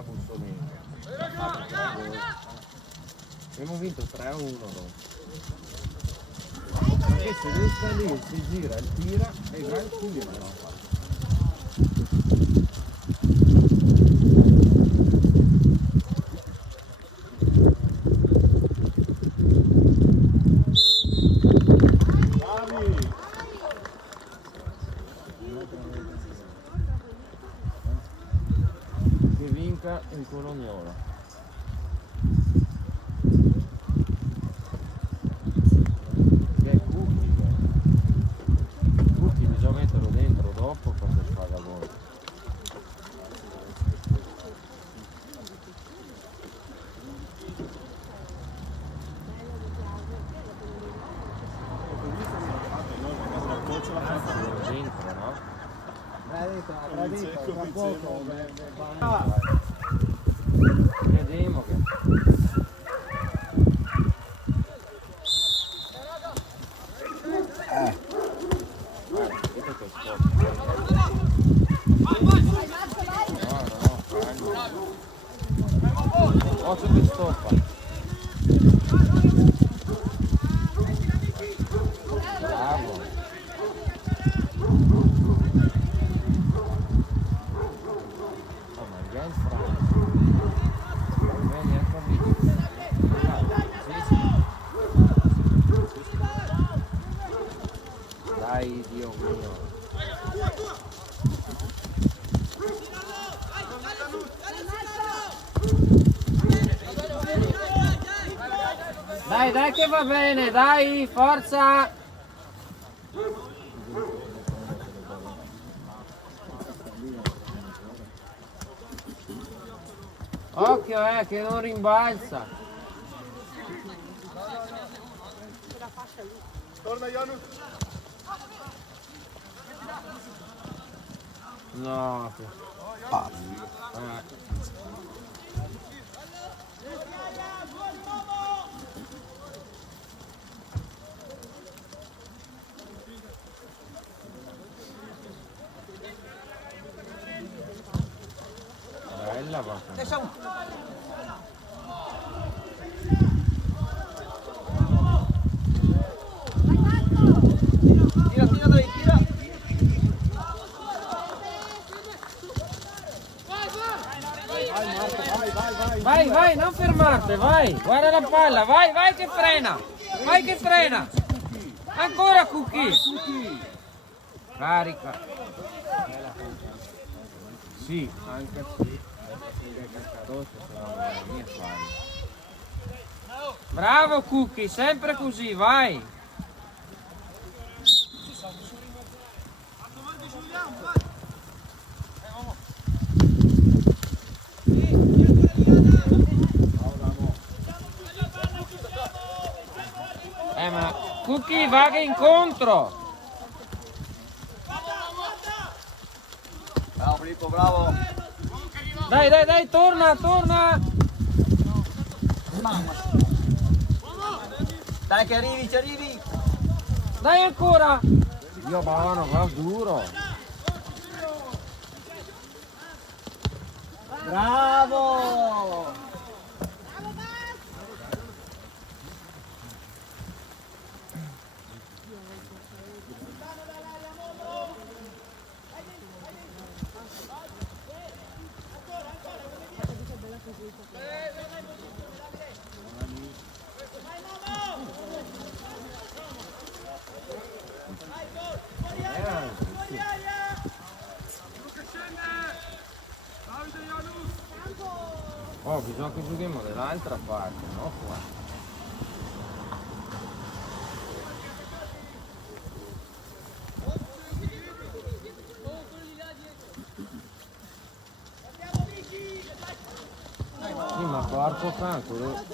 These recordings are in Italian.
la Bussolini. Abbiamo vinto 3-1 dopo. Perché se lui sta lì, si gira, tira e va il tiro, no? Che vinca il Colognola. Che è Cucchi bisogna metterlo dentro dopo perché fa da gol. Dentro, no? Tra poco vediamo che occhio che stoppa. Bravo. Oh, ma il Gens bene, è convinto. Dai, Dio mio. Dai, dai che va bene, dai, forza! Occhio che non rimbalza. Torna Janus. No. Bella va. Vai, vai, non fermarti, vai, guarda la palla, vai, vai che frena, vai che frena, ancora Cucchi, carica, sì, anche sì, bravo Cucchi, sempre così, vai. Ma Cucchi va che incontro. Bravo Filippo, bravo. Dai, dai, dai, torna, torna. Dai che arrivi, ci arrivi. Dai ancora. Dio buono, va duro. Bravo. Oh, bisogna che giochiamo dall'altra parte, no? Qua. Sì, ma porco cancro.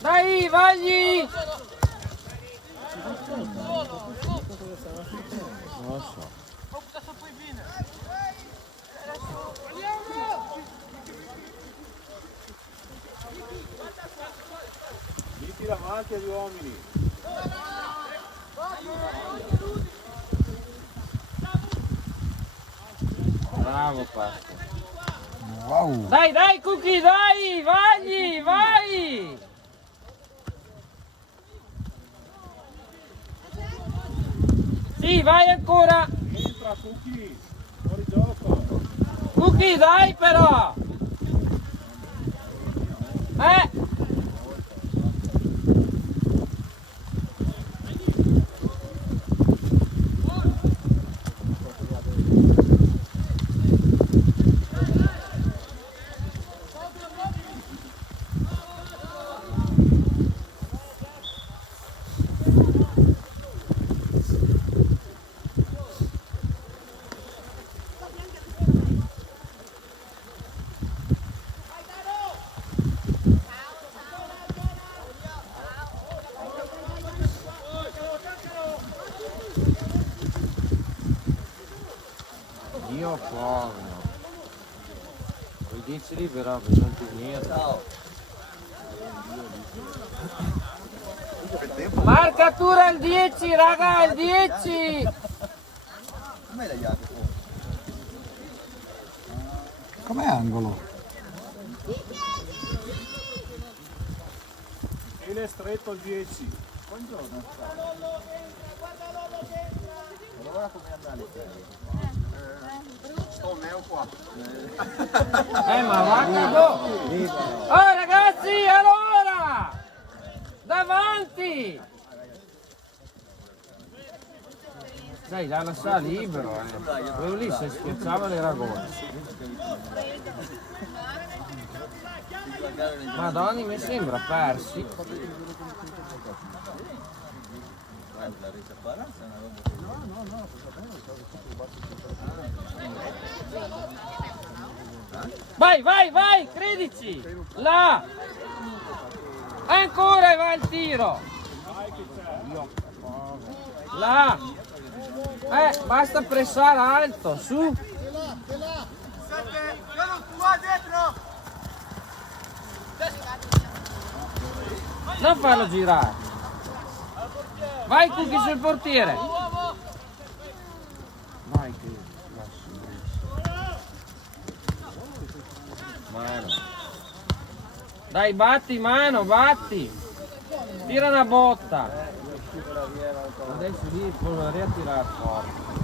Dai, vagli! Non lo so. Metti davanti agli uomini. Bravo Pasqua. Wow. Dai, dai Cookie, dai, vai, vai! Sì, vai ancora! Entra, Cookie. Fuori gioco. Cookie, dai però! Dio povero. Vuoi 10 libero per non più niente. Ciao. Marcatura il 10, raga, il 10! Come l'hai dato? Com'è angolo? Ele è stretto il 10. Buongiorno. Allora come andare? Sto neo qua. Ma va che oh ragazzi, allora! Davanti! Dai, la lascia libero, quello lì si schiacciava le ragone. Madonna, mi sembra persi. Vai, vai, vai, credici! Là! Ancora e va il tiro! Là! Basta pressare alto, su! Non farlo girare! Vai Cookie sul portiere! Vai che mano. Dai, batti mano, batti! Tira una botta! Adesso lì proverei a tirare forte.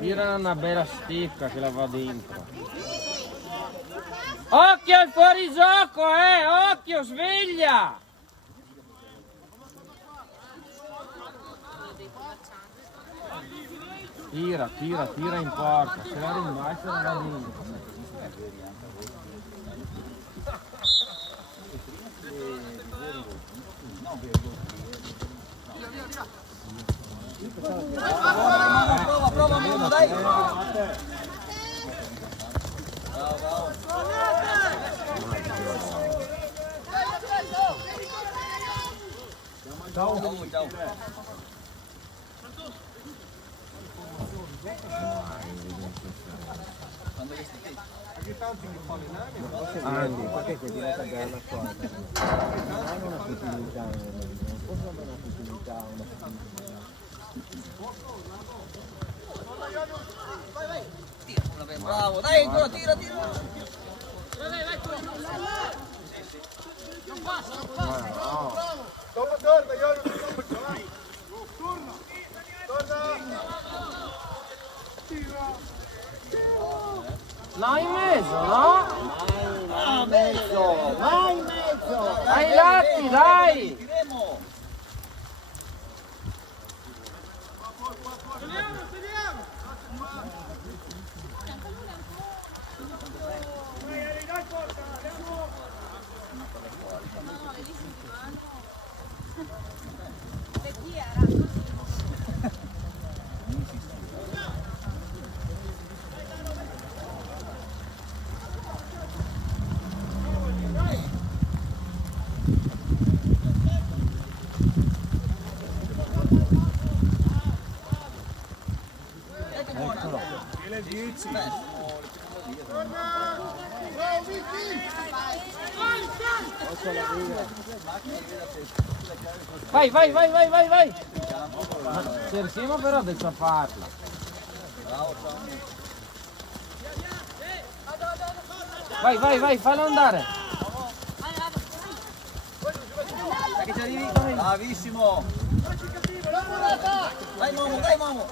Tira una bella sticca che la va dentro. Occhio al fuorigioco, occhio, sveglia! Tira, tira, tira in porta, se la rimbalza la va dentro. Prova, Mimmo, dai! Bravo. Ciao. Andy, perché che deve tagliare la squadra? Non hanno una futilità, non possono avere una futilità, Bravo, dai, tira. Dopo torna, io non vai. Torna. No, in mezzo, no? Vai in mezzo. Ai lati, dai! Tiremo. Ele 10. Occhio alla riga. Vai, vai, vai, vai, vai, vai. Ma cerchiamo però di tapparla. Vai, vai, vai, fallo andare. Bravissimo. Dai Momo, dai Momo.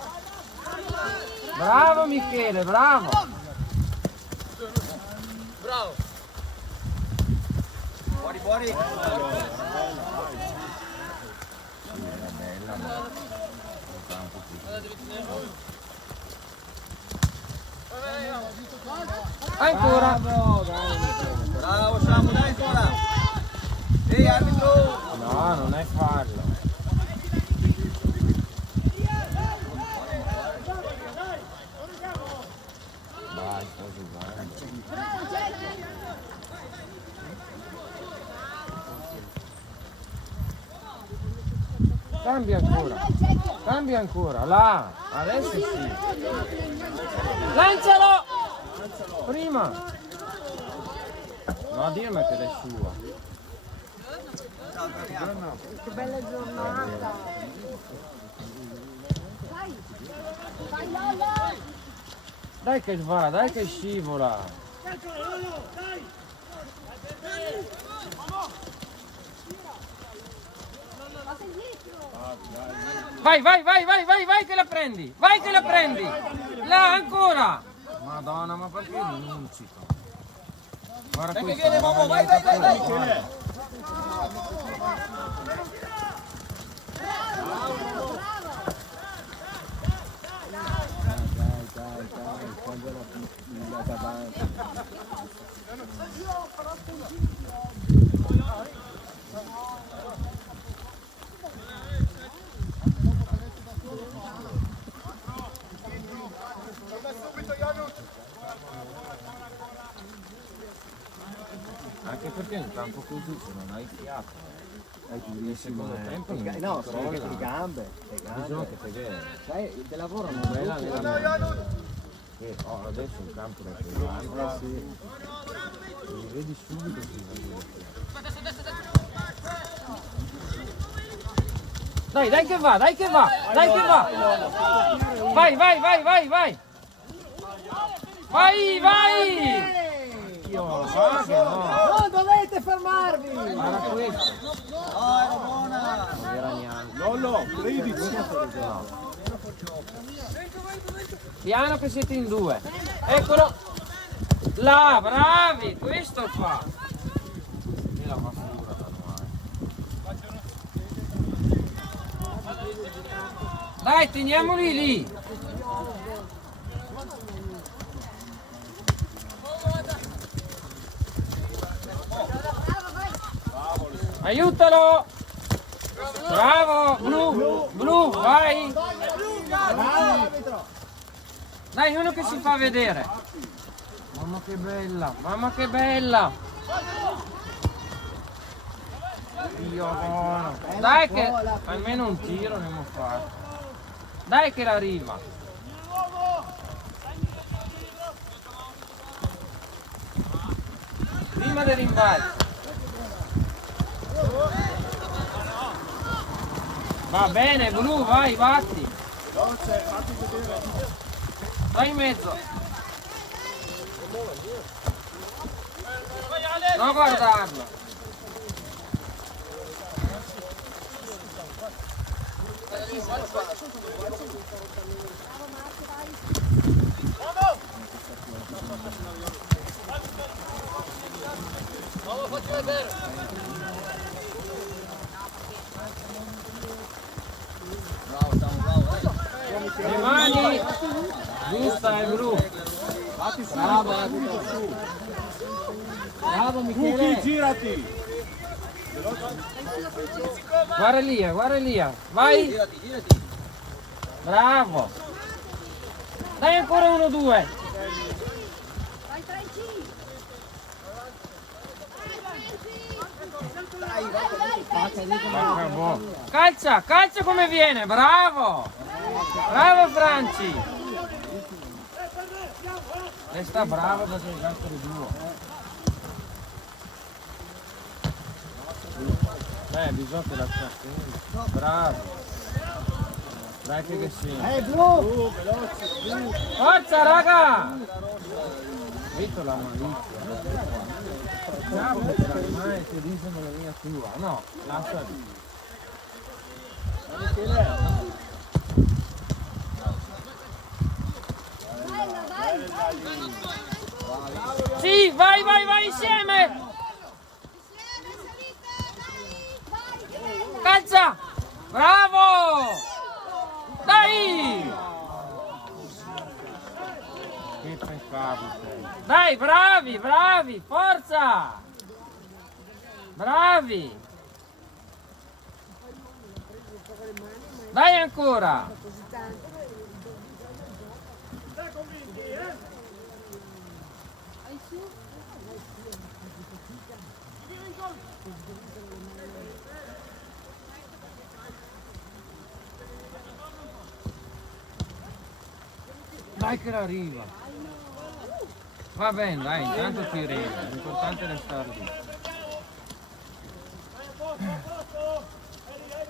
Bravo Michele, bravo. Bravo. Fuori, fuori. Ancora. Bravo Samu, dai ancora. Ehi arbitro. No, non è farlo. Vai, sto giocando. Cambia ancora, là, adesso sì. Lancialo! Prima. No, Dio che è sua. Che bella giornata. Vai Lollo. Dai che va, dai che scivola. Vai, vai, vai, vai, vai, vai che la prendi. Vai che la prendi. Là ancora. Madonna, ma perché rinunci? Guarda Dai che questo, viene Momo, vai, vai, vai, vai. quando la davanti. Anche perché in campo così se non hai fiato. Nel secondo tempo non no, controlla. le gambe. Bisogna che te vede. Sai, il lavoro non Bella allenamento. Che adesso il campo da giocare. sì. Li vedi subito si Dai, dai che va, dai che va, dai che va. Vai, vai, vai, vai, vai. Vai, vai. Io, guarda che no. Non dovete fermarvi! Guarda questo. Ah, era buona. Non era neanche. Lollo, 13. Piano che siete in due. Eccolo. Là, bravi, questo fa. E la fa fura da noi. Dai, teniamoli lì. Aiutalo! Bravo! Blu! Blu, vai! Dai, uno che si fa vedere! Mamma che bella! Mamma che bella! Dio buono! Dai che almeno un tiro ne abbiamo fatto! Dai che arriva! Prima del rimbalzo! Va bene, Blu, vai, batti. Vai in mezzo. Non guardarlo. Le mani, giusta è Blu. Bravo, bravo Cookie, Michele. girati. Guarda Elia, vai. Girati, girati. Bravo. Dai ancora 1-2. Vai Franci! Calcia, calcia come viene, bravo. Bravo Franci. Lei sta bravo perché il gatto di duo. Bisogna che la sta. Bravo. Dai che sì. blu! Forza raga! Visto la malizia. Facciamo per animare che dicono la mia tua. No, lascia lì. Sì, vai, vai, vai insieme! Calcia! Bravo! Dai! Che peccato sei. Dai, bravi, bravi, forza! Bravi! Dai ancora! Dai che arriva! Va bene, dai, intanto ti rende, l'importante è restare lì.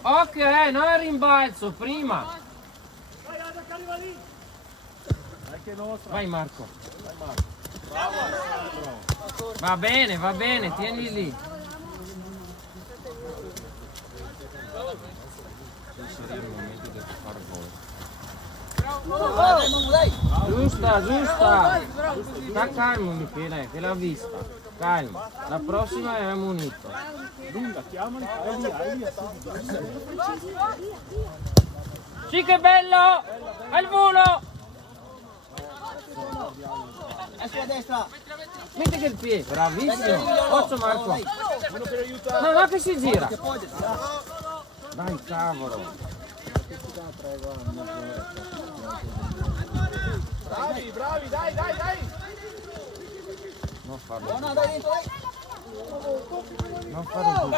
Ok, non è rimbalzo, prima! Vai Marco! Va bene, tieni lì. Adesso arriva il momento di far gol. Giusta, giusta. Sta calmo Michele, che l'ha vista. Calma, la prossima è munito. Sì che bello! Al volo! È sulla destra. Metti che il piede, bravissimo. Posso Marco? No, no che si gira. Dai cavolo. Bravi, dai! Non farlo. No, dai dentro, dai. Non farlo giù.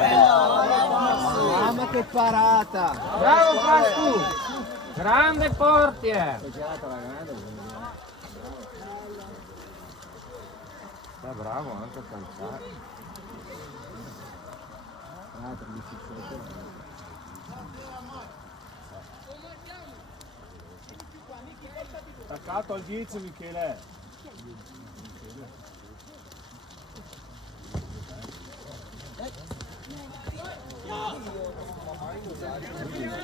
Mamma che parata! Bravo Pascu! Grande portiere! È bravo anche a calciare. Attaccato al 10 Michele.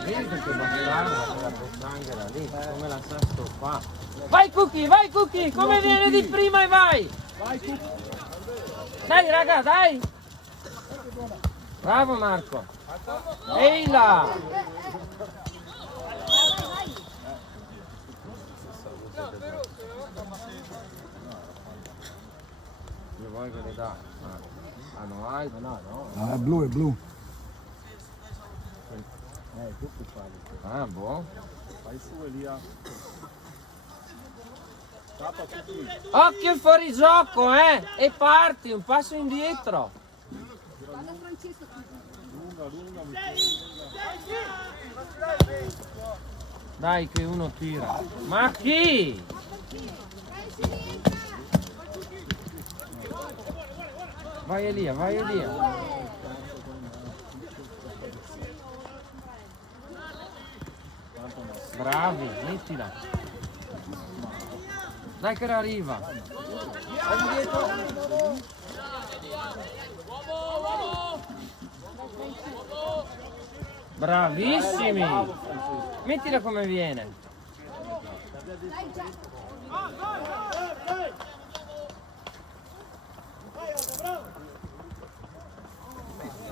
Vedi che bastardo quella pozzanghera lì, come la sa stoppare. Vai Cookie, come viene di prima e vai! Dai raga, dai! Bravo Marco! Ehi là! Io vuoi che le dà? Hanno altro? No. È blu, è blu. Ah, buono. Fai su Elia. Occhio fuori gioco, E parti, un passo indietro. Dai che uno tira. Ma chi? Vai Elia, vai Elia. Bravi, mettila. Dai che arriva. Bravissimi. Mettila come viene.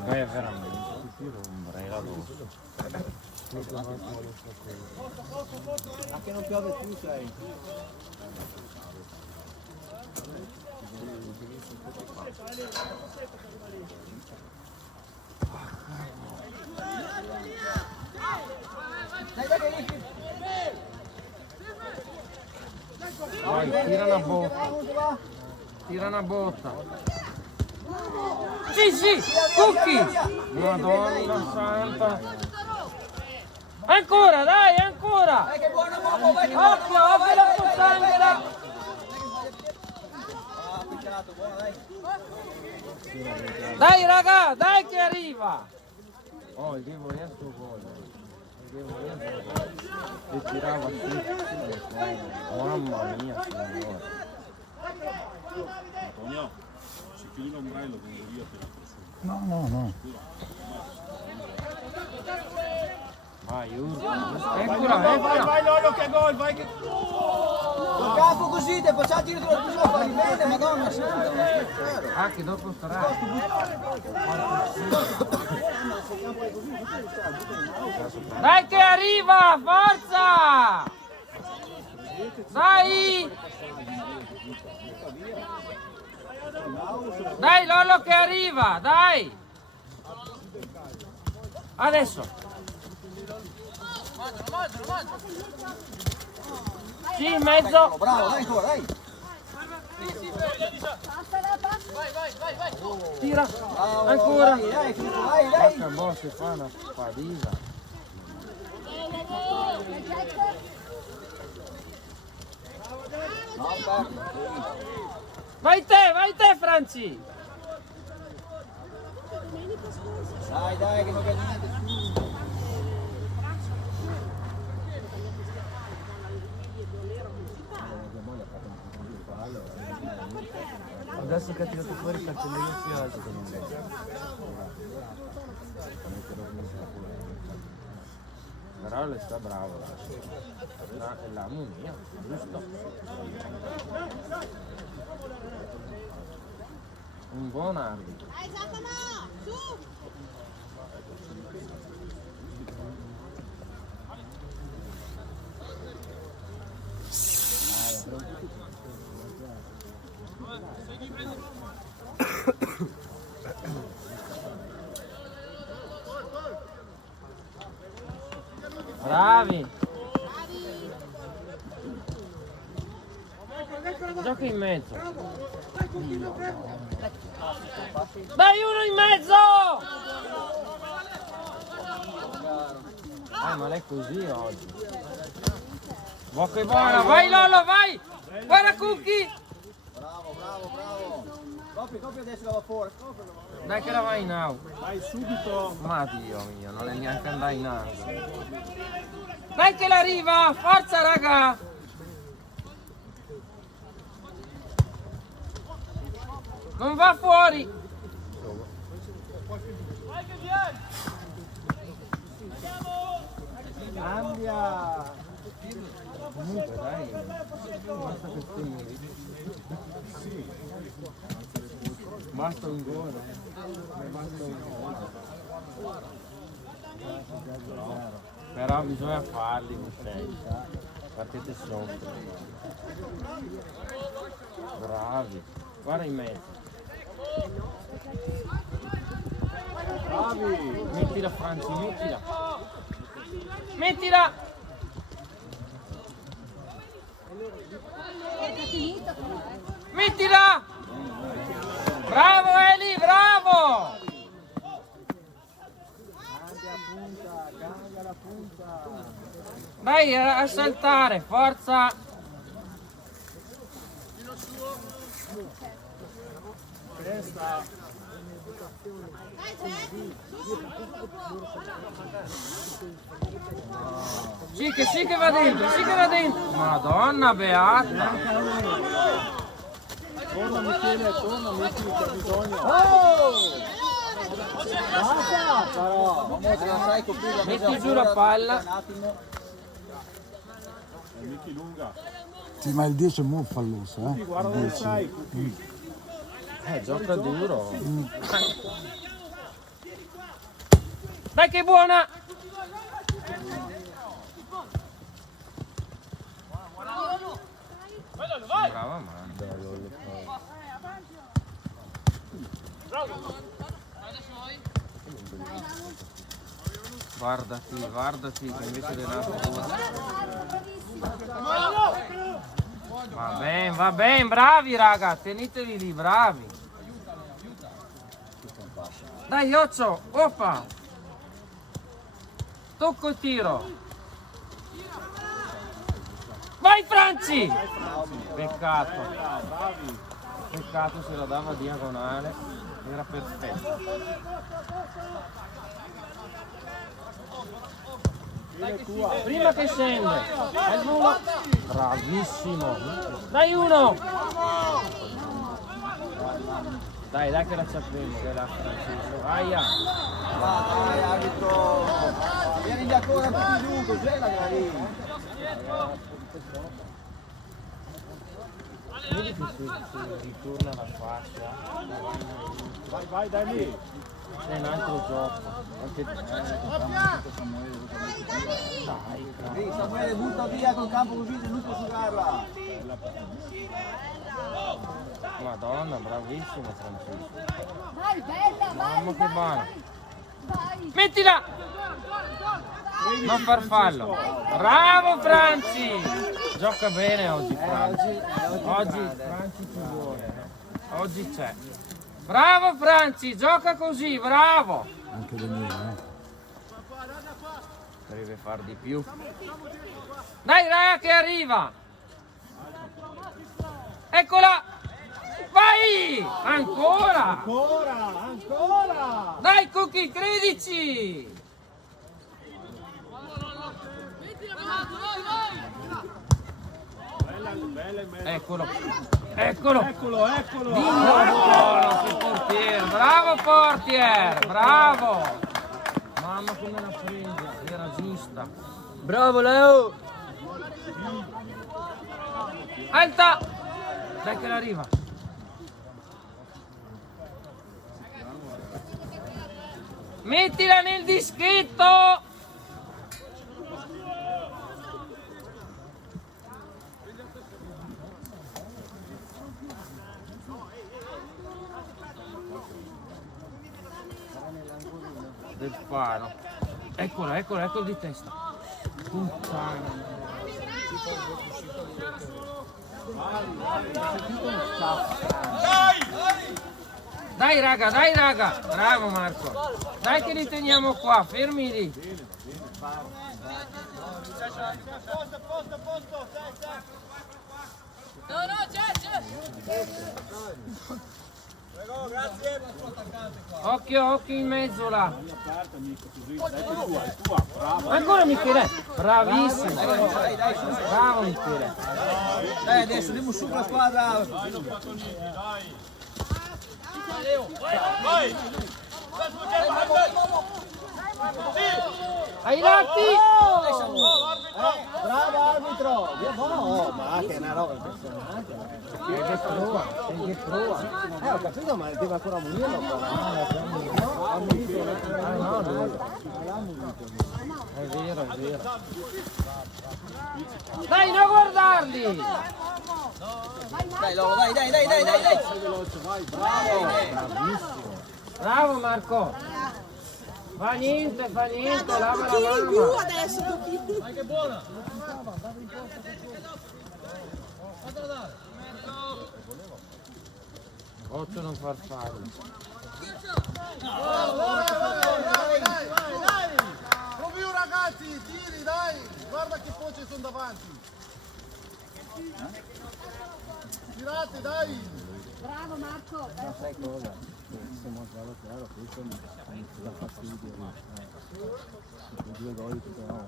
Vai veramente. Ti rombrei la dosso. Ma che non piove più sei. Vai, tira una botta. Tira una botta. Sì, Cookie! Madonna santa. Ancora, dai, ancora! Dai che buono uomo, vai che Occhio la pozzanghera! Ah, piccato, buono, dai. Dai raga, dai che arriva! Oh, il che voleva sto gol. Il che voleva sto gol. E tirava su. Mamma mia, signore. Antonio, se chiudi l'ombrello vengo via per la persona. No. Vai, Urso. Vai Eccola. Lolo che gol, vai che... Il capo così, te facciamo tirare così a fare bene, madonna santa. Ah, che dopo starà. Dai che arriva, forza! Dai! Dai Lollo che arriva, dai! Adesso! Sì, in mezzo! Bravo, dai ancora, dai. Tira! Bravo, Ancora! Dai, dai. Porca boss, fa una spadina! No, aspetta. Vai te Franci! Dai, che non vede niente. Adesso che ha tirato fuori il cartellino si alza. Però le sta bravo adesso. È la mia, giusto? Un buon arbitro. Bravi! Gioca in mezzo! Dai uno in mezzo! Ma lei è così oggi! Bocca e buona! Vai Lolo, vai! Guarda Cookie! Bravo. Copri adesso va fuori. Dai che la vai in out! Vai subito. Ma Dio mio, non è neanche andare in out! Dai che l'arriva! Forza raga! Non va fuori! Cambia! Comunque dai, basta che stimoli. Basta un gol, basta un gol. Però bisogna farli in sei, partite sotto. Bravi, guarda in mezzo. Bravi. Mettila Franci, mettila. Mettila! Mettila! Bravo Eli, bravo! Cambia la punta! Dai a saltare, forza! Testa. Sì che va dentro, sì che va dentro! Madonna beata! Torna Michele, torna Michele, c'è bisogno. Basta, però. Vamos, se la sai coprire. Metti giù la palla. Un attimo. Michi lunga. Sì, ma il 10 è molto falloso, Tutti, guarda dove stai, tutti. Gioca duro. Dai che buona! Brava Amanda. Guardati che invece le nato due. Va bene, bravi raga, tenetevi lì, bravi. Dai Ioccio, oppa! Tocco il tiro. Vai Franci! Peccato. Peccato se la dava diagonale. Era perfetto. Prima che scende. È il volo. Bravissimo. Dai uno. Dai che la sapevo, che la francese. Aia. Vai, arbitro. Vieni di ancora tutti giù, cos'è la gara? Vedi che si ritorna la fascia. Vai, dai lì. È un altro gioco. Ehi, Samuele, butta via col campo così, non può giocarla. Madonna, bravissimo Francesco. Vai, bella, vai, Mamma che buona. vai. Mettila! Non far fallo. Bravo Franci! Gioca bene oggi Franci. Oggi Franci ci vuole. Oggi c'è. Bravo Franci, gioca così, bravo! Anche Daniele, Deve far di più. Dai raga che arriva! Eccola! Vai! Ancora! Ancora! Dai Cookie, credici! Eccolo! Eccolo! Eccolo. Buono che portiere! Bravo portier! Bravo! Mamma come la prende! Era giusta! Bravo Leo! Alta! Dai che l'arriva! Mettila nel dischetto! Del faro. Eccolo di testa. Puttana. Dai raga, bravo Marco. Dai che li teniamo qua, fermi lì. Occhio in mezzo là. Ancora Michele, bravissimo. Bravo Michele. Dai adesso andiamo su con la squadra! Ai lati! Bravo arbitro! No, ma che è una roba impressionante! Che prova. Ho capito, ma deve ancora munirlo È vero. Dai, non guardarli! Dai Lolo, dai! Bravo Marco! Fa niente, lava la mano. Adesso Occhio non far fallo. Provi ragazzi, tiri dai, guarda che pocce sono davanti. Tirate dai. bravo Marco. Sai cosa? Se mostrava chiaro, questo mi dà fastidio. Due gol che però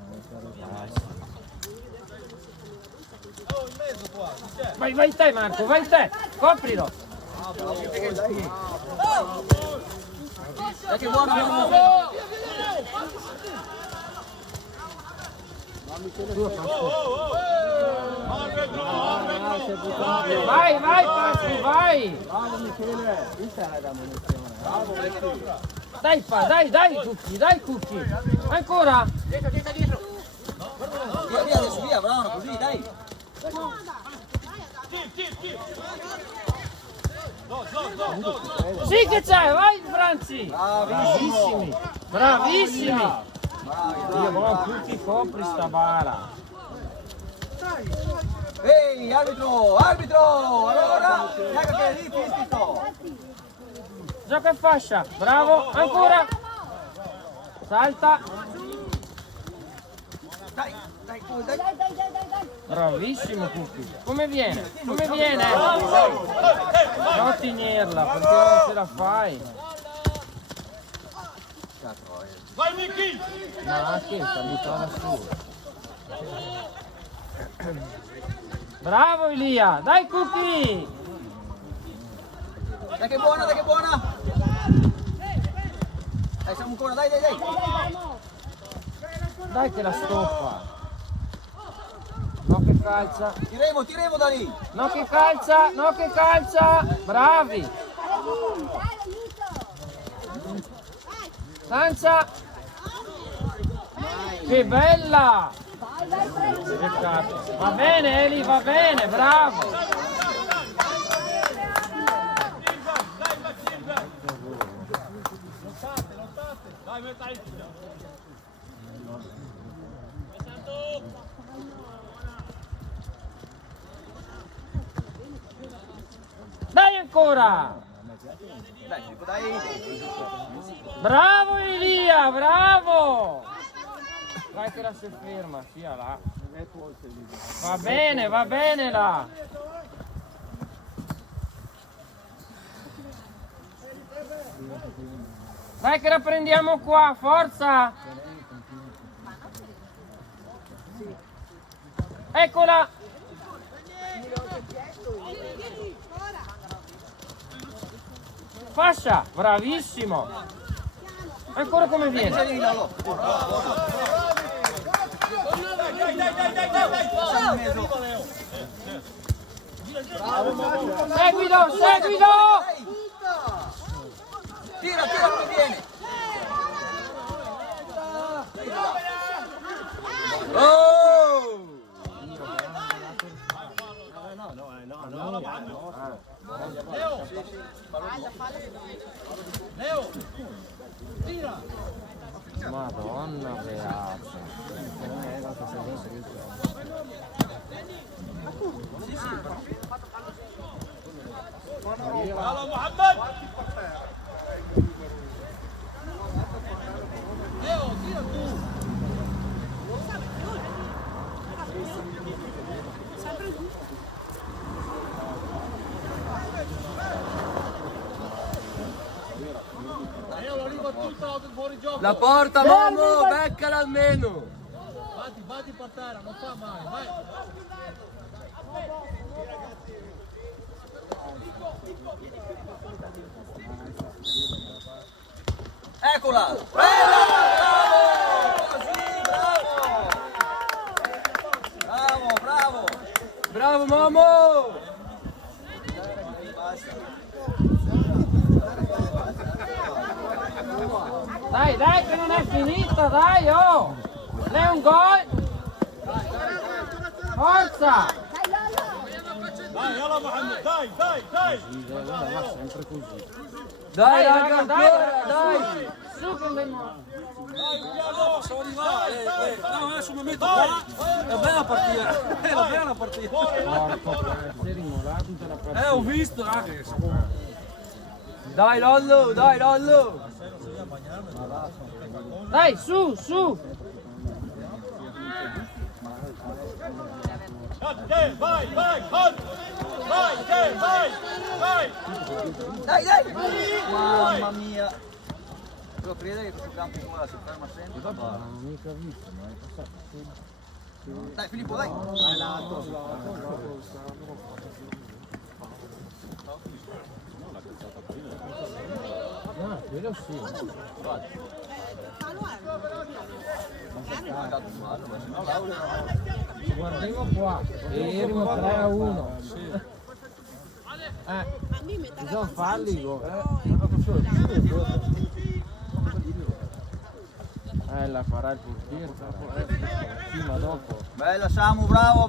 Vai te Marco, vai te! Coprilo! Dai che buono! Vai Patrick, vai! bravo Michele, questa è la munizione. Dai Cucchi! Ancora! Via adesso, via, bravo, così, dai! Sì che c'è, vai Franci! Bravissimi! Dio, ma tutti copri sta bara! Ehi, arbitro! Allora, raga che è lì, fischito! Gioca in fascia, bravo, ancora! Salta! Dai! Bravissimo Cucchi! Come viene? Non tenerla perché non ce la fai! Vai Miki! Ma anche sta buttata su. Bravo Elia, dai Cookie! Dai che buona, dai che buona! Dai, siamo ancora, dai! Dai che la stoppa! No che calcia! Tiremo da lì! No che calcia! No che calcia! Bravi! Dai, aiuto! Lancia! Che bella! Vai, prendi! Peccato. Va bene Eli, va bene, bravo! Dai, metti! Dai ancora! Dai! Bravo Elia, bravo! Dai che la si ferma, sia là. Va bene là. Dai che la prendiamo qua, forza! Eccola! Fascia, bravissimo! Ancora come viene? Seguilo, seguilo! Tira come viene! Oh! Leo! Tira! Madonna beata! Bravo Mohammed! Leo, tira tu! Leo, l'ho ribattuta fuori gioco! La porta, Momo! Beccala almeno! Batti per terra, non fa male, vai! Eccola! Bella! Bravo! Bravo Momo! Dai che non è finita, dai oh! Lei è un gol! Forza! Dai, yalla Mohammed, dai! Dai raga, dai! Su che andiamo! Sono arrivato! No, adesso mi metto qua! È bella partita! Porco, sei rimolato tutta la partita. Ho visto, raga! Dai Lollo! Dai, su! Vai! Dai! Mamma mia! Devo credere che questo campo qua si ferma sempre. Non ho mica visto, ma è passato. Dai Filippo, dai! No, quello sì. Guardiamo qua. E erimo 3-1. Bisogna farli gol. La farà il portiere. Sì, ma dopo. Bella Samu, bravo!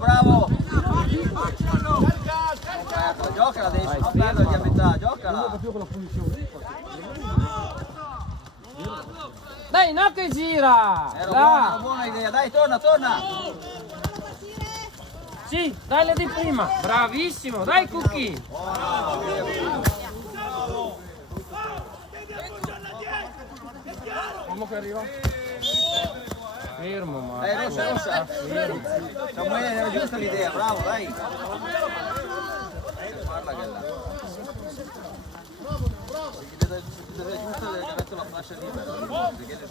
Giocala adesso, non perderti a metà, giocala! Dai, no che gira! Era buona idea, dai, torna! Sì, dai la di prima. Bravissimo, dai Cookie. Come che arriva? Fermo, ma. Rossa. Fermo. Samuele, era giusta l'idea, bravo, dai! Parla che là.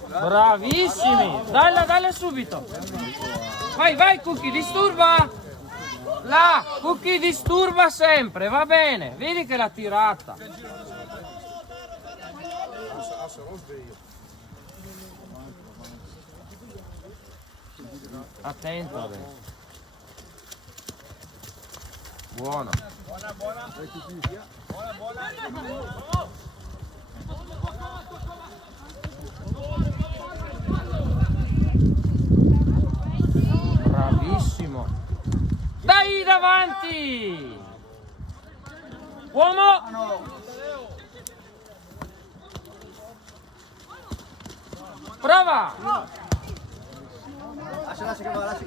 Bravissimi! Dalla subito! Vai Cookie, disturba! Là! Cookie disturba sempre, va bene! Vedi che l'ha tirata! Attento adesso! Buono! Bravissimo! Dai davanti! Uomo! Prova! Lascia che va, lascia.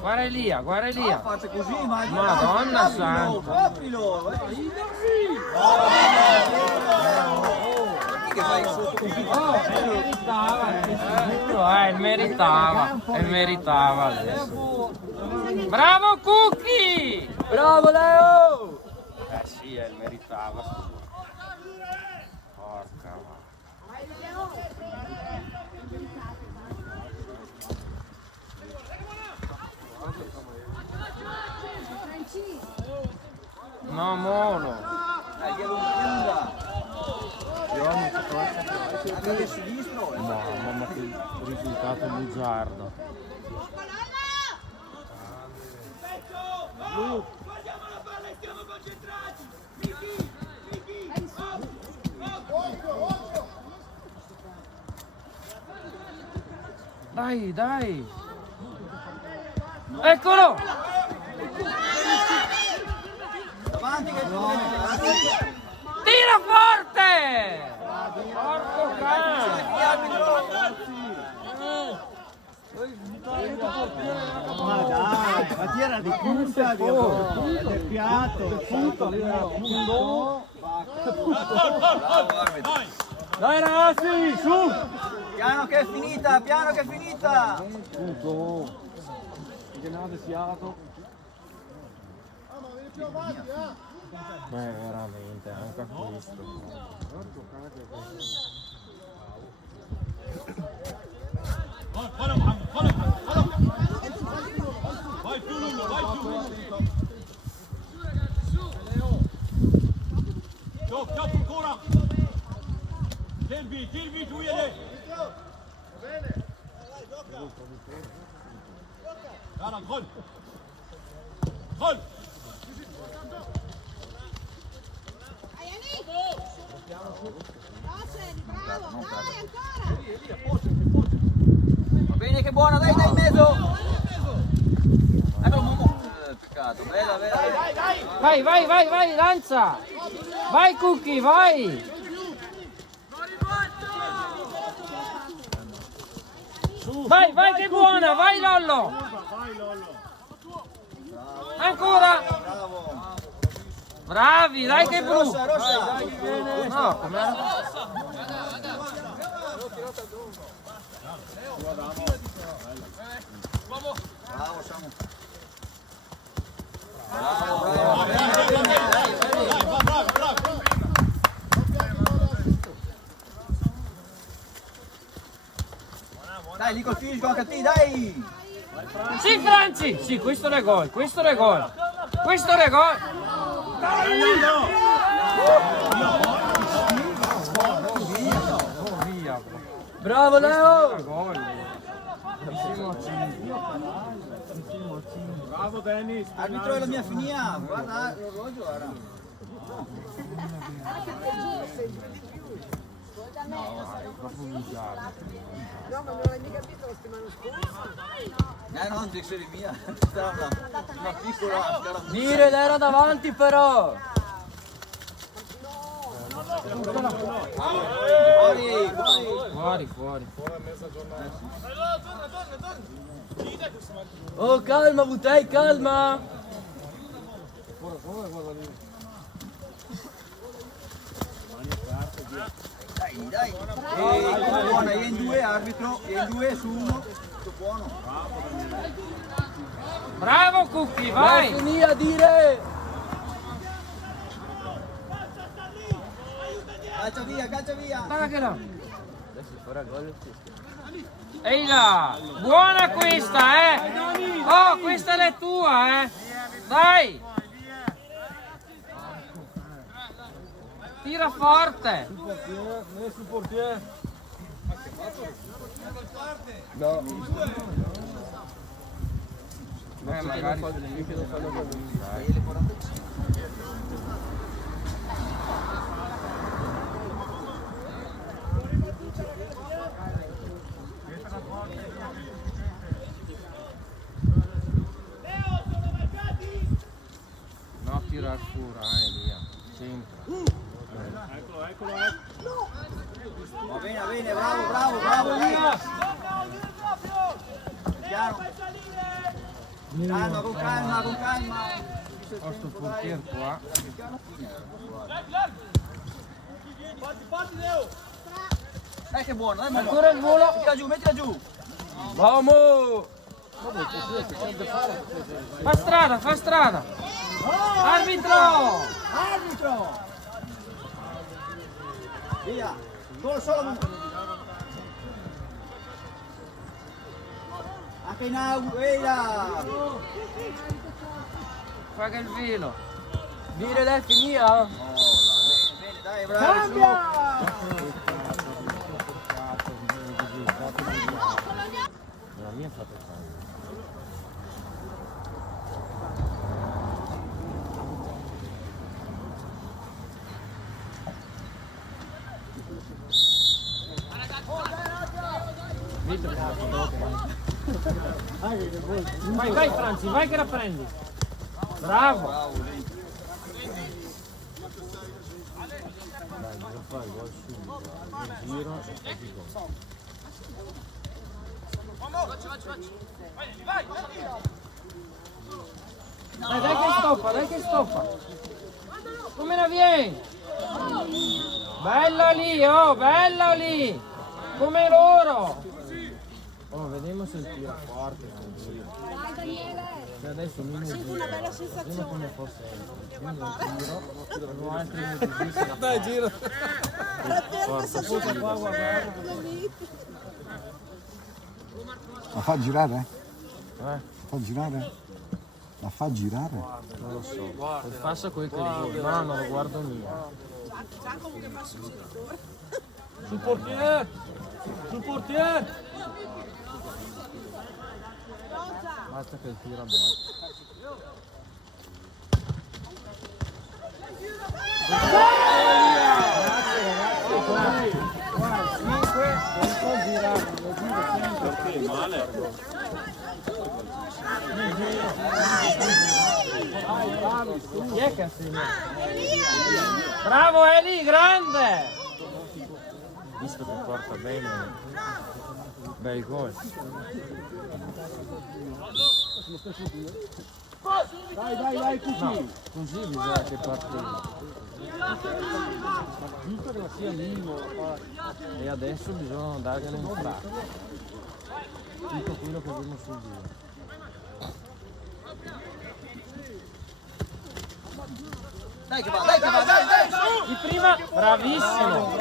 Guarda Elia, guarda Elia! Fate così, ma... Madonna santa! Coprilo! Che fai sotto? meritava adesso. Bravo Cookie! Bravo Leo! Sì, il meritava. Porca no, mono. Dai, che lunga! Anche a sinistro. No, mamma che risultato bugiardo. Guardiamo la palla e stiamo concentrati! Dai! Eccolo! Davanti che Tira forte! Porco cane! Ma dai, ma tira di punta, del piatto, Dai ragazzi, su! piano che è finita! Veramente, anche a questo. Vai più lungo, vai più lungo. Ciao, ancora. Tilbi, tu vieni. Dai, gol. Gol. Bravo, dai ancora! Va bene, che buono, dai in mezzo! Eccolo Momo! Peccato, bella! Vai, lancia! Vai Cookie, vai! Vai che buona, vai Lollo! Ancora! Bravo! Bravi, dai che blu! Rossa! No, com'è? Bravo, Samu! Dai, lì col fisico anche a te, dai! Sì Franci! Sì, questo è gol! Bravo Leo! Bravo Dennis. Arbitro la mia finia! Guarda l'orologio, guarda! No, ma non l'hai mica visto la settimana scorsa? No, non devi essere mia! Una piccola scaramuzza! Dire, era davanti però! Fuori. Oh, calma, Butei, calma! Dai! Buona, io in due, arbitro, io in due su uno, tutto buono! Bravo Cookie, vai! Finì a dire! calcia via. Dagliela. Adesso farà gol. Ehi là, buona questa, Oh, questa è tua, Dai. Tira forte. Sul portiere. No. Magari. No, tira fuori, via. Sempre. Eccolo. Va bene, bravo, via. Piano. Con calma. Ho sto portiere qua. Dai che buono, dai, Ancora il volo. mettila giù. Vamo! Fa strada! Arbitro! Via. Gol solo. Anche in via. Paga il velo! Dire dai, finita. Bene, dai, bravo. La mia è fatta tanto. Vai Franci, vai che la prendi. Bravo. Dai, devo fare il gol subito. Il giro e così gol. Dai che stoppa. Come la vieni? Bella lì. Come loro. Oh, vediamo se il tiro forte. Dai Daniele! E adesso mi Senti una bella vediamo sensazione. come fosse. Io non tiro, altri minuti. Dai, gira. Forza, Qua guardare. La fa girare? Eh? Fa girare? La fa girare? Non lo so. Passa quel che vuoi. No, non lo guardo mio. Giacomo che fa sul genitore. Sul portiere. Basta che il tiro a me. Perché male? Chi è che ha segnato? Bravo Eli, grande! Visto che porta bene, bel gol. Dai, così. No, così bisogna che parti. Giusto che la sia minimo. E adesso bisogna dargliene un braccio. Tutto quello che abbiamo sul giro. Dai che va, dai. Di prima, bravissimo!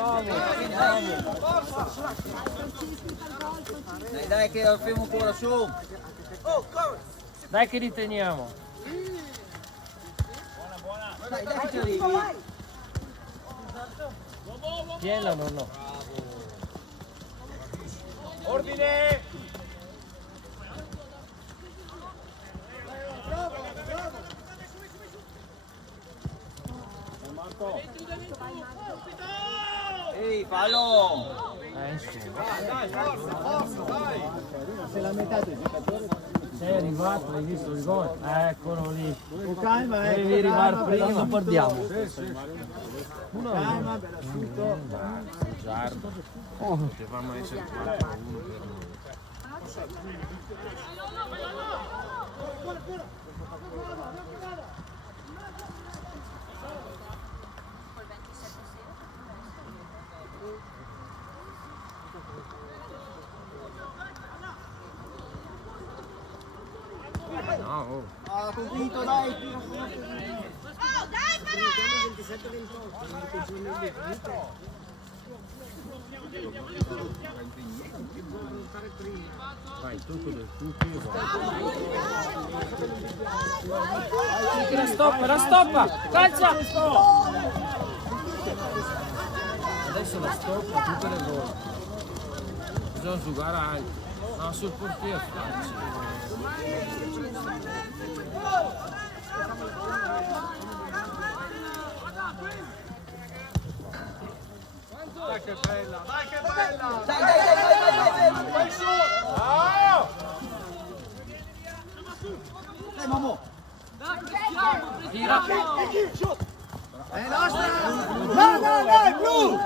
Dai che lo fermo ancora su. Dai che li teniamo. Dai che ci arrivi. Tienila, no. Ordine. Ehi, fallo. Insomma. Se la metà dei giocatori Sei arrivato, hai visto il gol? Eccolo lì. con calma, Devi arrivare prima. lo perdiamo. Calma, bell'asciutto. Giardo. Potevamo essere 4-1 per noi. No, oh. Ah, convinto, dai. Tira fuori. Oh, dai, però! Vai, tu del tutti. La stoppa! Calcia! Adesso la stoppa, tutte le volte. Bisogna giocare alto. No, sul portiere facile. Dai che bella, dai che bella! Dai! Vai su! Dai, Momo! Tira! È nostra! Dai, blu!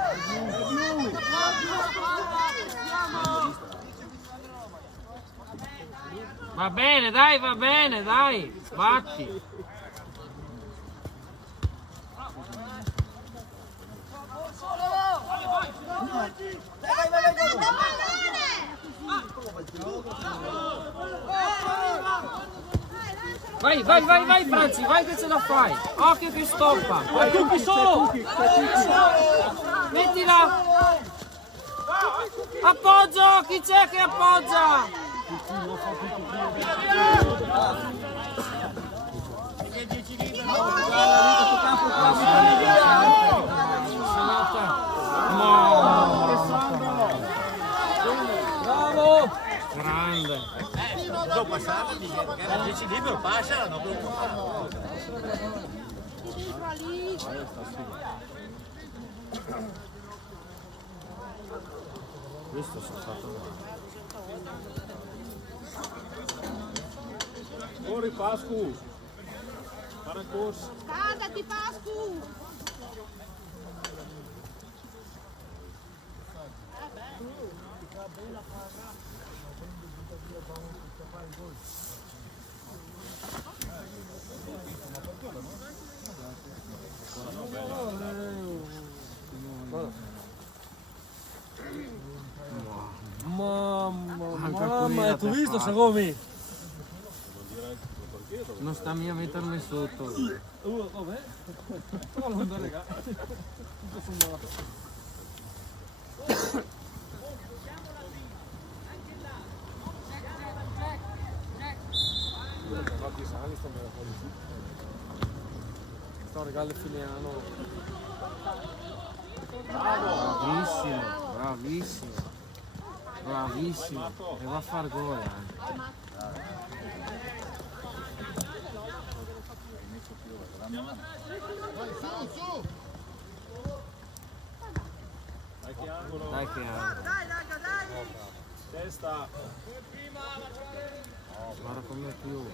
Va bene, dai! Batti! Vai Franzi, vai che ce la fai! Occhio che stoppa! Vai Cucchi solo! Mettila! Appoggio! Chi c'è che appoggia? Bravo! Grande! Devo passare, che era 10 libero, passa, non Questo sono stato male. Corri Pascu! Fare corsa! Scaldati, Pascu! Mamma, tu visto Sagomi? Non sta mia a mettermi sotto. Vabbè. Però non da regà. Sto regalo filiano. Bravissimo. E va a far gol anche. Dai che angolo. Testa! Guarda come più.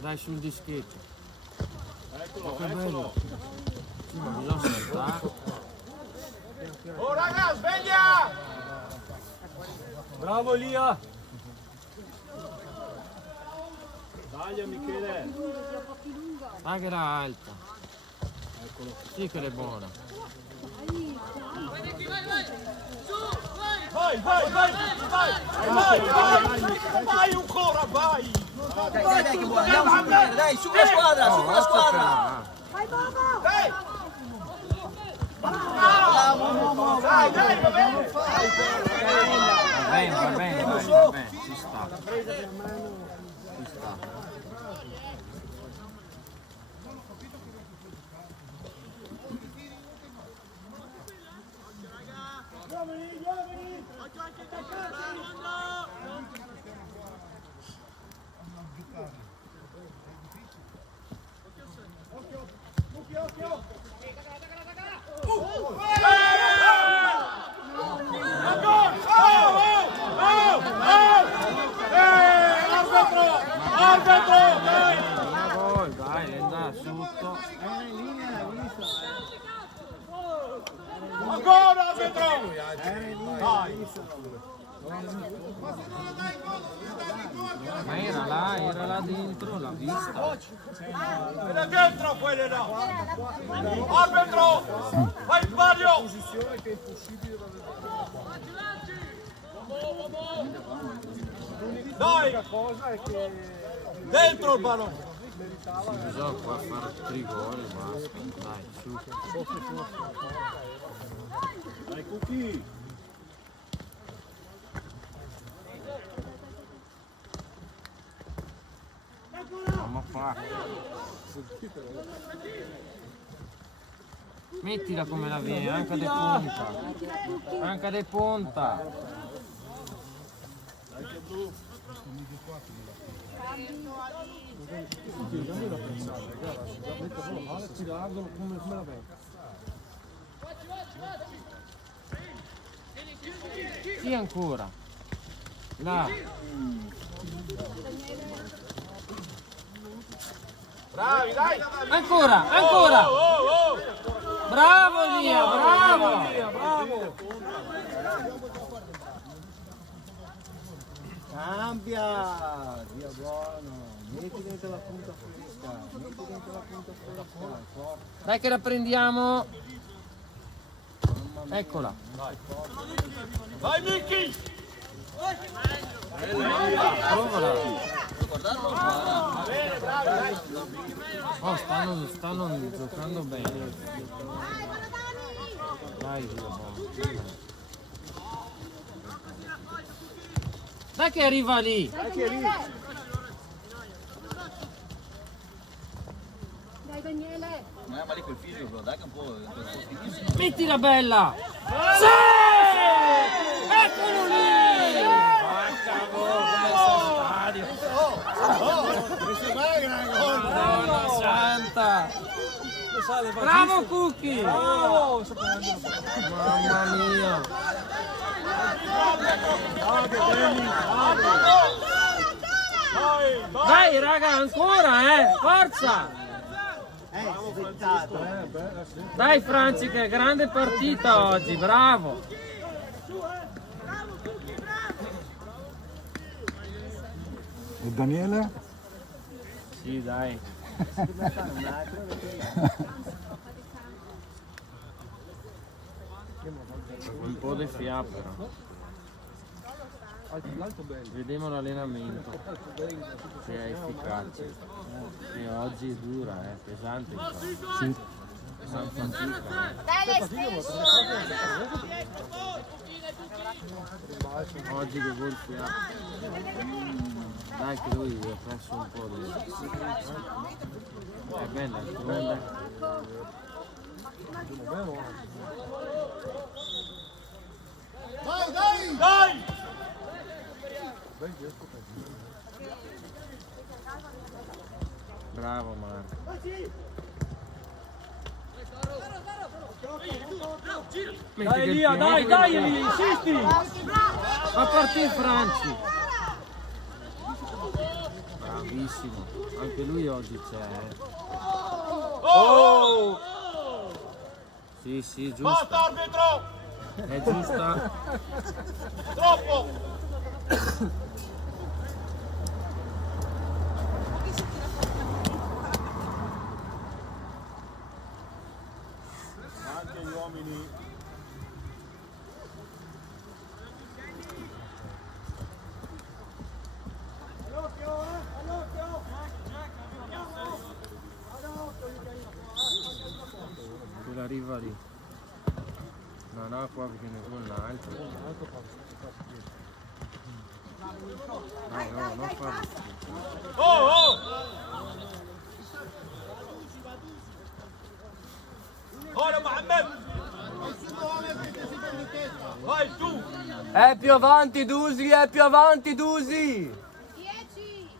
Dai sul dischetto. Eccolo, Che eccolo! bello. Sì, ma bisogna saltare. Oh raga, sveglia! Bravo Elia! Dai Michele! Dai che era alta. Sì che era buona. Vai ancora, vai! Dai, che buono, andiamo sul portiere, dai, su con la squadra, su con la squadra! Vai, Bobo! Dai! Bravo, Momo, Dai, va bene! Va bene, ci sta. Dai, andare sotto. Ancora arbitro! Ma era là dentro, l'ha vista. Era dentro quelle là! Arbitro! Vai sbaglio! Dai! L'unica cosa è che Dentro il pallone. Bisogna qua fare 3 gol e basta. Dai, su. Dai Cucchi! Andiamo qua. Mettila come la viene, anche de punta. Anche de punta. Sì, ancora. Là. Bravi, dai. Ancora, ancora. Bravo Lia, bravo. Cambia! Dio buono! Metti dentro la punta fresca! Metti dentro la punta fresca! Forza! Dai che la prendiamo. Eccola. Vai Micchi. Provala. Oh, stanno giocando bene. Dai, Dio. Dai che arriva lì. Dai Daniele! Ma lì quel fisico, però dai che un po'. Mettila bella. Sì! Eccolo lì. Madonna santa. Bravo Cucchi. Mamma mia. Dai raga, ancora, forza! Dai Franci, che grande partita oggi, bravo! E Daniele? Sì, dai. Un po' di fiato però. Vediamo l'allenamento se è efficace. E oggi è dura, pesante. Sì. Oggi che vuol fiato. Dai che lui ha perso un po' di. È bella, è bella. Dai, dai! Dai! Bravo Marco. Dai Elia, dai Elia, insisti! Fa partire Franci. Bravissimo. Anche lui oggi c'è. Oh! Sì, sì, giusto. Basta arbitro! È giusta. Troppo! Anche gli uomini. Quella arriva lì. No, qua viene con l'altro. Dai, no, non farlo. Oh, oh! Ora Mohammed! Vai tu! È più avanti Dusi, è più avanti Dusi! 10!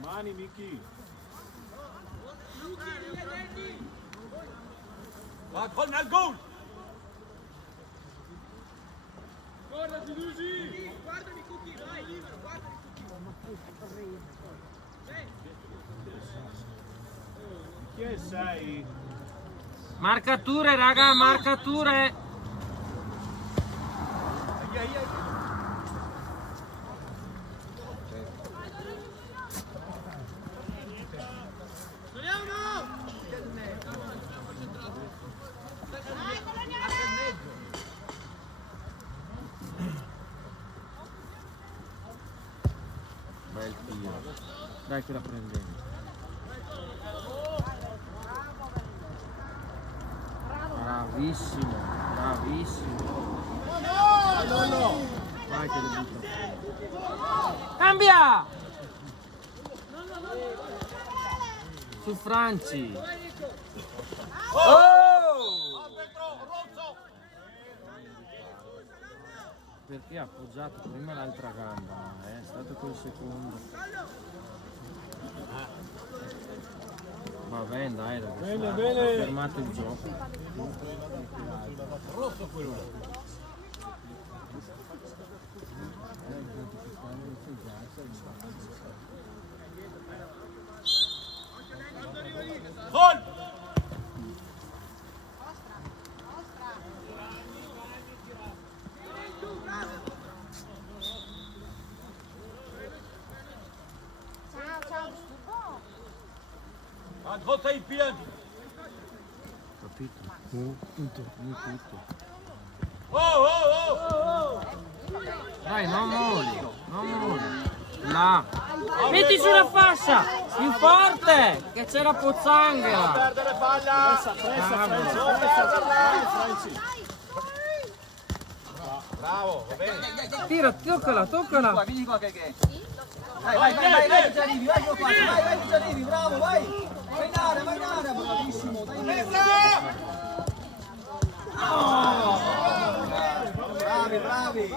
Mani Micchi. Va, colna il gol! Chi è sei? Marcature, raga, marcature. Bel tiro. Dai che la prendevo. Bravissimo, bravissimo. Vai che lo butto. Cambia! Su Franci. Perché ha appoggiato prima l'altra gamba, è stato quel secondo. Va bene, dai, ha fermato il gioco. Rosso quello. Gol! Volta in piedi. Capito? Tutto. Oh! Dai, non molli. Là. Metti sulla fascia, più forte, che c'è la pozzanghera. Perdere palla. Bravo, va bene. Tira, toccala. Vieni qua che. Vai, che ci arrivi, vai che ci arrivi, bravo, vai! Vai in area, bravissimo! Bravi!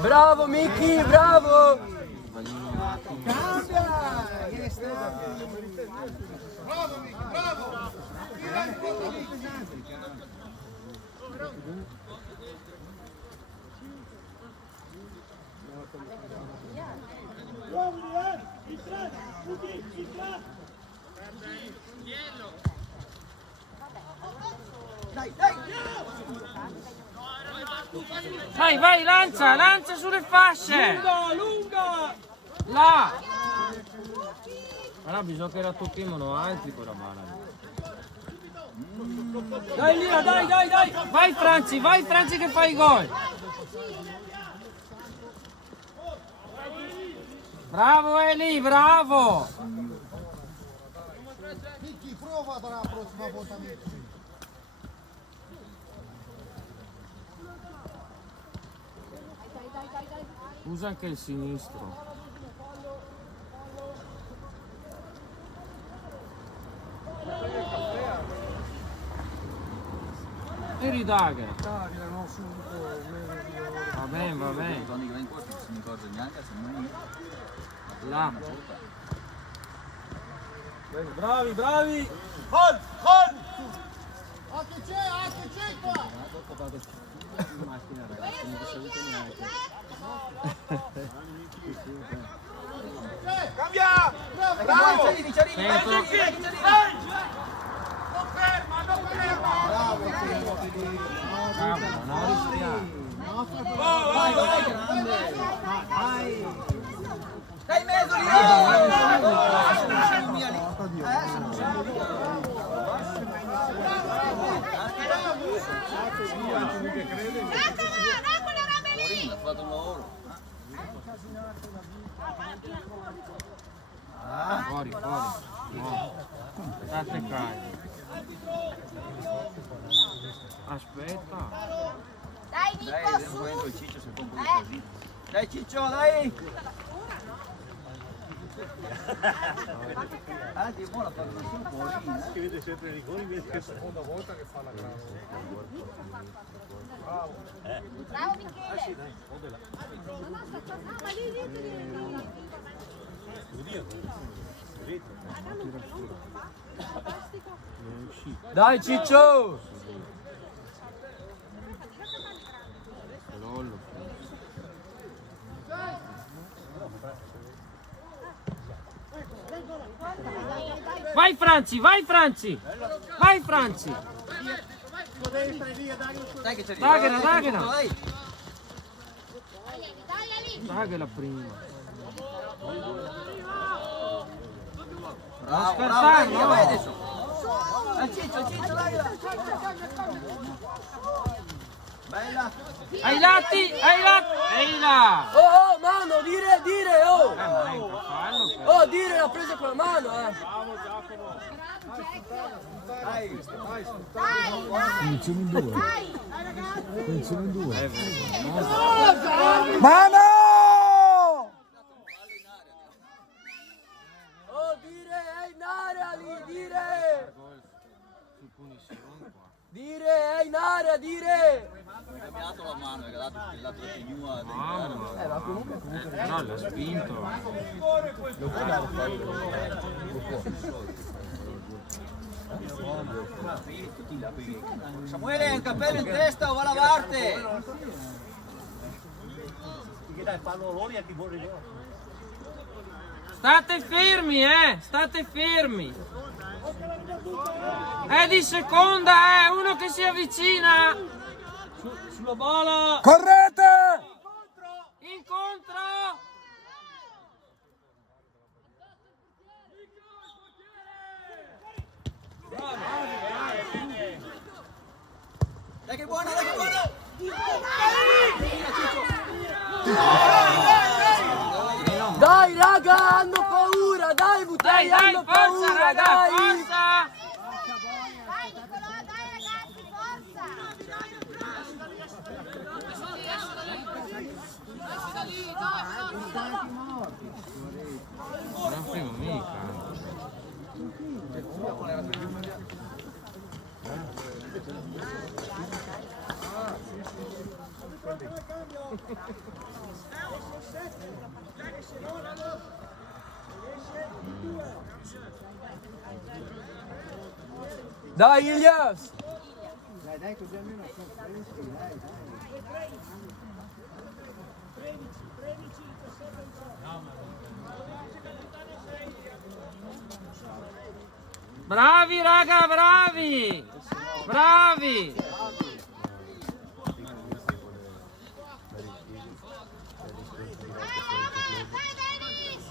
Bravo Miki, bravo! Cambia! Bravo, Miki, bravo. Vai, lancia sulle fasce. Lunga. Là. Allora bisogna che la tocchino altri con la mano. Dai Lina, dai! Vai Franci che fai i gol. Bravo Eli, bravo. Miki, prova per la prossima volta, Miki. Usa anche il sinistro. E ridaghe. Va bene. Tony che va in corso non si mi accorge neanche, se non Là. Bravi! Gol! Anche c'è qua! Cambia! Bravo! Ci arrivi! Non ferma! Bravo, non rischiare. Vai, dai in mezzo lì! ha fatto un lavoro. Fuori. No. State calmi. Aspetta. Dai, Dai, Nico, adesso su! entro il Ciccio se fa un po' di casino. Dai Ciccio, dai! Ah, di buona fa un po'. Che vede sempre i rigori, invece è la seconda volta che fa la grande. Bravo Michele! Dai Ciccio! Lollo. Vai Franci! Dai che c'è lì! Daghela! Dai, Daghela prima. Bravo, scherzare, no. vai adesso! Ciccio, dai! Bella. Ai lati, ai lati. Ehi là. Oh, mano, dire, oh! Ma è un fallo. Oh, dire l'ha presa con la mano, Dai. Iniziamo in due. Iniziamo in due. Mano! Oh, dire, è in area lì, dire! Dire, è in area, dire! Hai cambiato la mano, hai dato la trattenuta. Ma comunque. No, l'ha spinto. Samuele, un cappello in testa o va a lavarti? State fermi, state fermi. È di seconda, uno che si avvicina. Sulla bola! Correte! Incontro. Dai che buono, dai che buono! Dai, raga, hanno paura! Dai, Butelli, Dai, hanno forza, paura! raga, Dai! forza. Dai Nicolò, dai ragazzi, forza! Non primo mica. Dai, Ilias! Dai, così almeno sono freschi, dai. Bravi raga, bravi! Bravi! Dai Dennis!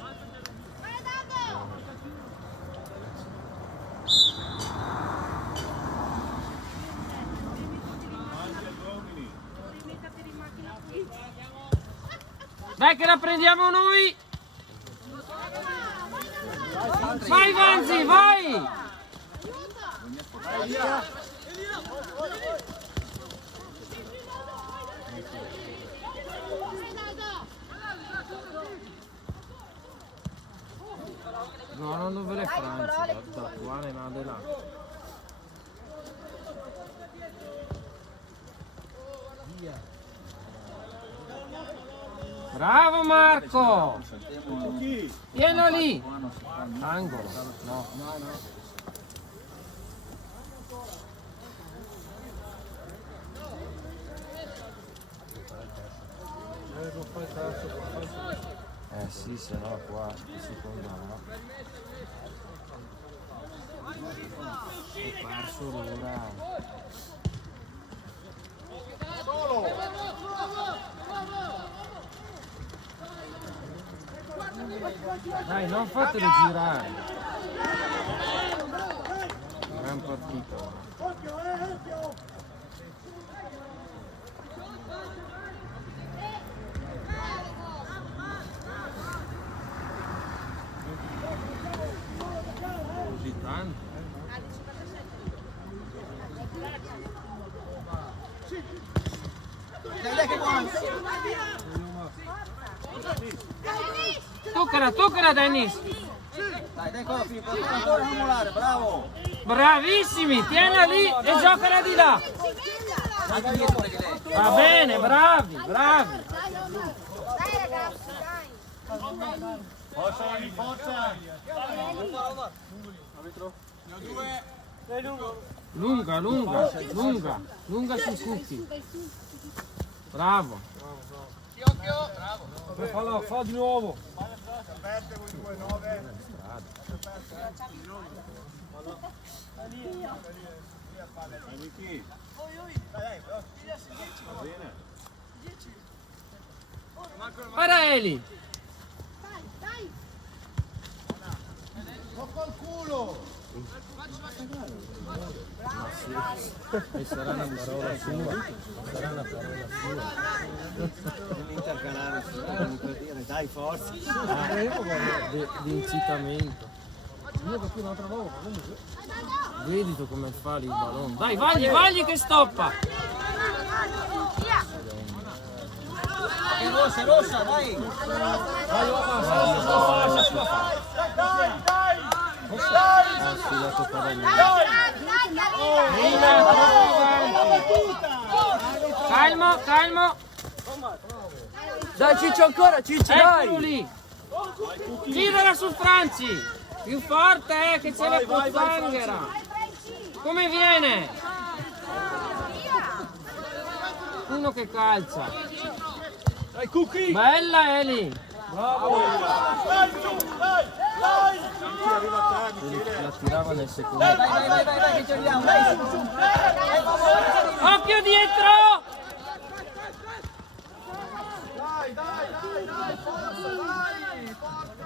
Vai Dado! Dai che la prendiamo noi! Vai Vanzi, vai! No, non dove le Francia, da qua ne va di là. Bravo Marco! Tienilo lì! Angolo, no. Sì, se no qua secondo me. Ho perso l'ora. Dai, non fatelo girare. Gran partito. Così tanto. Dai che buono! Toccala Dennis! Dai qua Filippo, ancora non molare, bravo! Bravissimi, tienila lì e giocala di là! Anche dietro perché lei. Va bene, bravi! Dai ragazzi, dai! Lunga sui cucchi. Bravo. Fa di nuovo. Guarda Eli. Dai! Tocca il culo! E sarà una parola sua. Sarà una parola sua. Un intercalare per dire dai forza. Di incitamento. Vedi tu come fa lì il ballone. Dai, vagli che stoppa. Rossa, dai! Calmo. Dai Ciccio ancora, Ciccio, Eccolo lì. Girala su Franci. Più forte, che c'è la pozzanghera. Come viene? Uno che calcia. Dai Cucchi! Bella Eli. Bravo! La tirava nel secondo. Vai, che ci arriviamo, dai, su. Occhio dietro!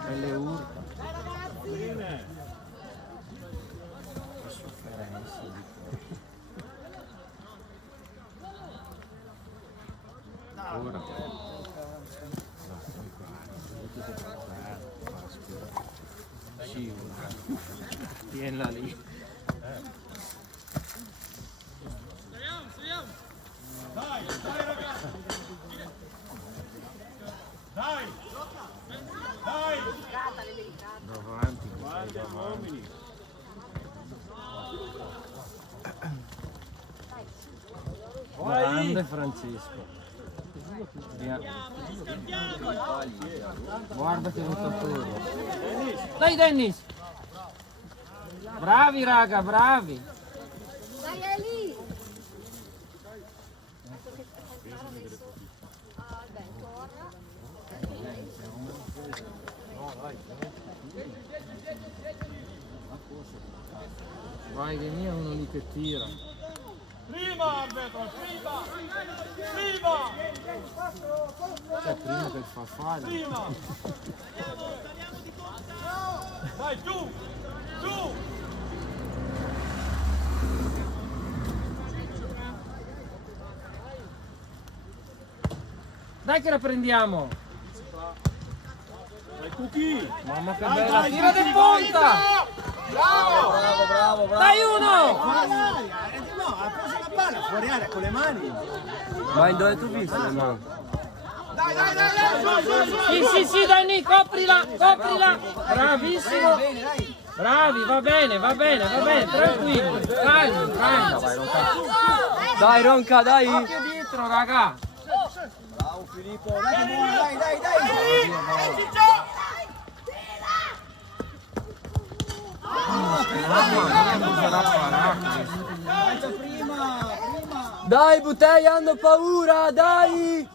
E le urta. Ora. Tienila lì. Davanti, davanti. Grande Francesco. Via. Guarda che lottatore. Dai Dennis. Bravi raga, bravi. Dai Eli! Vai che mia uno lì che tira. Prima arbitro, prima! Cioè prima che fa fallo. Dai, giù! Dai che la prendiamo. Dai Cucchi! Mamma che bella. Tira di punta. Bravo. Dai uno. No, ha preso la palla fuori area con le mani. Vai dove tu visto le mani? Dai, Sì, dai Nick, coprila. Bravissimo. Bene, dai. Bravi, va bene, tranquilli. Calmi. Dai Ronca, dai. Occhio dietro, raga. Bravo Filippo, dai che buono, dai. Calcia prima. Dai, Butei, hanno paura, dai!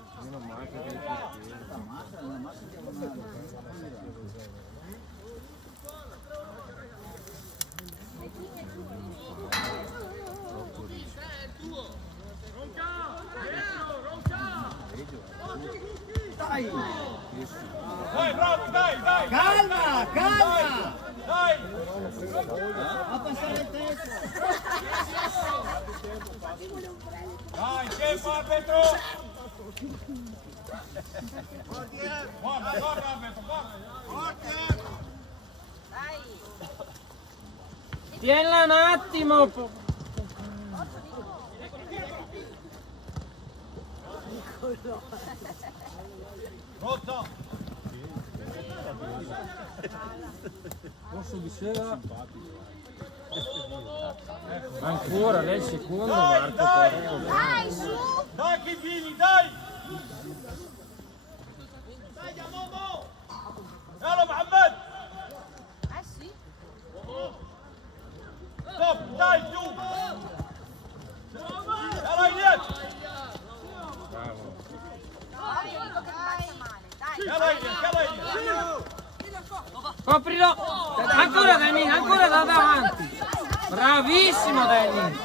Dai, bravo, dai! Calma! Dai! A passare il tempo. Dai, tempo arbitro! Guarda arbitro, guarda! Tienila un attimo. Rotta! Corso di sera. Ancora lei il secondo Marco. Dai, su! Dai che vieni, dai! Dai يا ماما! يلا محمد! Sì? Stop, dai, giù! يلا إياد! Io dico che ti faccia male, dai! يلا إياد! Coprilo. Ancora Danny, ancora da davanti. Bravissimo Danny.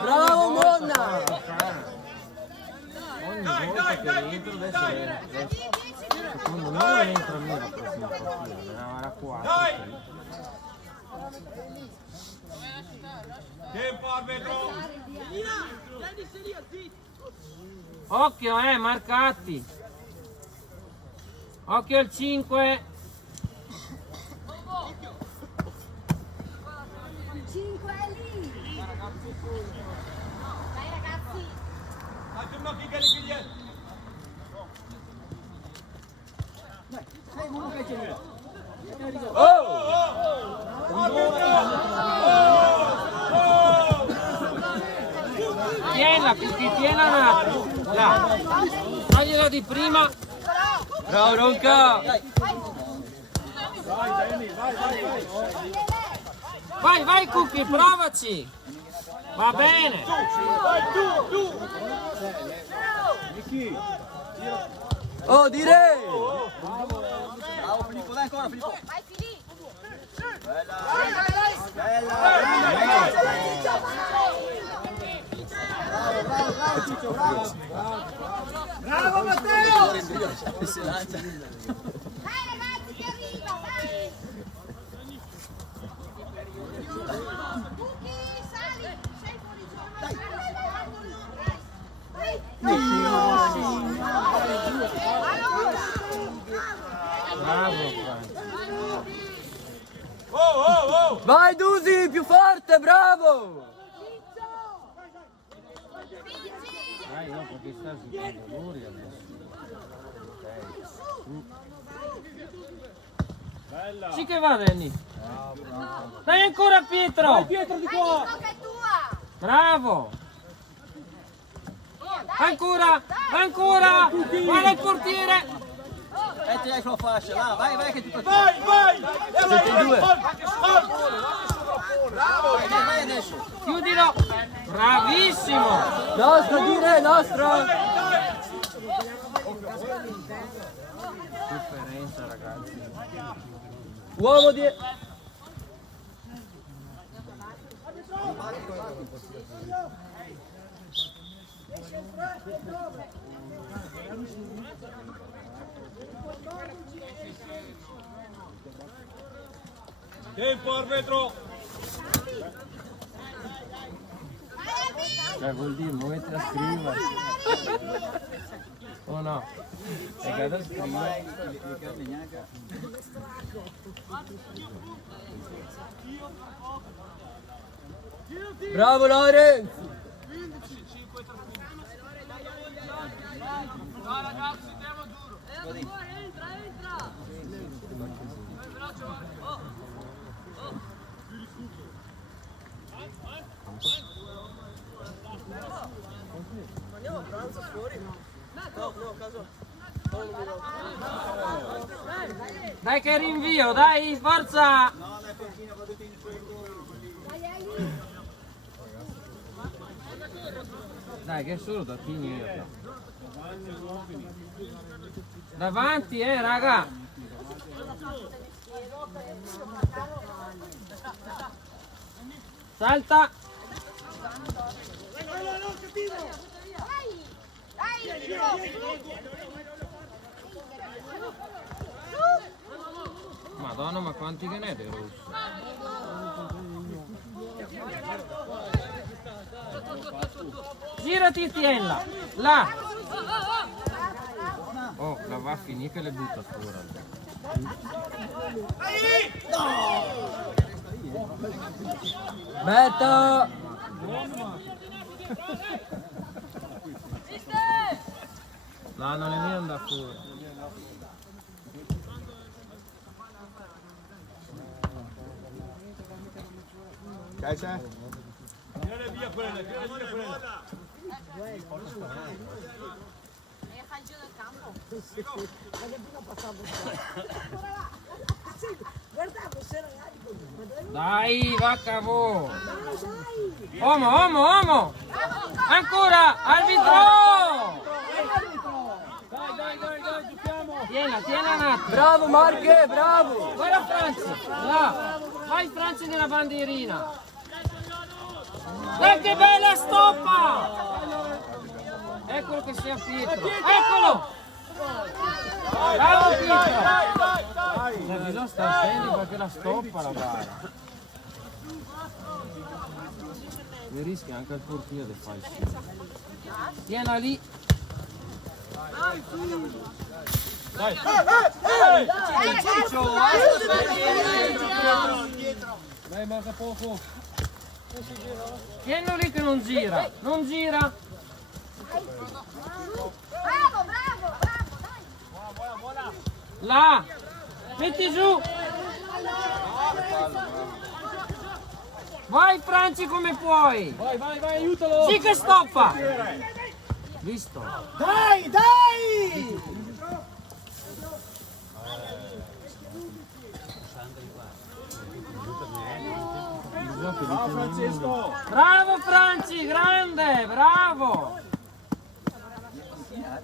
Bravo Monna! Ogni volta che entro adesso secondo me non entra mia la prossima partita, ne avrà 4. Tempo arbitro. Occhio, marcati. Occhio al 5. 5 è lì. Dai ragazzi. Tienila, Pippi, tienila un attimo. Là. Toglielo di prima. Bravo Ronca! Vai, vai Cookie, provaci. Va bene. Oh, direi! Bravo Filippo, dai ancora Filippo. Vai Filippo. Bravo Matteo! Si lancia. Dai ragazzi che arriva, dai. Buchi, sali. Sei fuori Bravo, Franz. Vai Dusi, più forte, bravo! Dai, no, perché sta sentendo l'uri adesso. Bella! Sì che va, Danny. Dai ancora Pietro. Vai Pietro di qua! che è tua. Bravo. Ancora, ancora. Guarda il portiere. Metti la fascia, là, vai che ti faccio. Vai, vai! Vai adesso. Chiudilo. Bravissimo. Nostro, direi, nostro! Differenza, ragazzi. Uomo di... Tempo arbitro. Cioè vuol dire muovete a scrivere. O no? È che da scrivere. Bravo Lorenzo! Dai che rinvio, dai, forza! Dai che solo da finire. Davanti, raga! Salta! Madonna, ma quanti che ne è dei rossi? Girati e tienila! Là! Oh, la va a finire che le butta fuori. Berto! No, non è mio andare fuori. C'è? Tirare via quella, tirare via quella. E fa il giro del campo. Guardavo se era Dai, va cavò! Uomo! Ancora! Arbitro! Dai, giochiamo! Tiena un attimo! Bravo Marche, bravo! Guarda Franci! Là! Vai Franci nella bandierina! Guarda che bella stoppa! Eccolo che sia Pietro! Eccolo! Bravo Pietro! Bisogna stare attenti perché la stoppa la bara. Mi rischia anche il portiere di fare il sì. Tiena lì. Dai. Dai, manca poco. Tienilo lì che non gira. Non gira. Bravo, bravo, bravo, dai. Là. Metti giù. Vai Franci come puoi. Vai, aiutalo. Sì che stoppa. Visto? Dai, dai! Ciao Francesco! Bravo Franci, grande, bravo.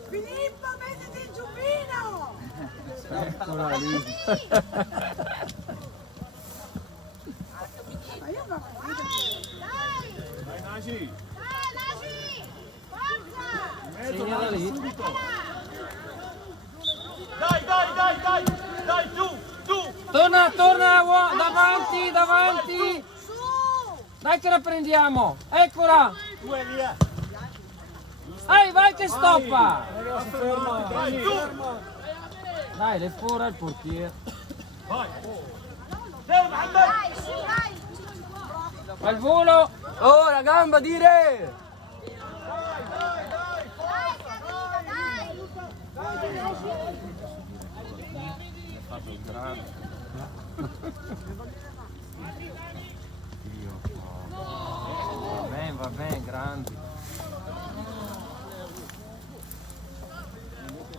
Filippo, mettiti il giubbino! Eccola lì. Ma io non Dai Nagi! Dai, Nagi! Forza! Segnala lì. Dai, giù! Torna, davanti. Su! Dai che la prendiamo. Eccola. Vai che stoppa. Dai, le fuori al portiere. Dai, su, dai! Al volo. Oh, la gamba, dire! Dai, Carlino, dai! Va bene, grandi.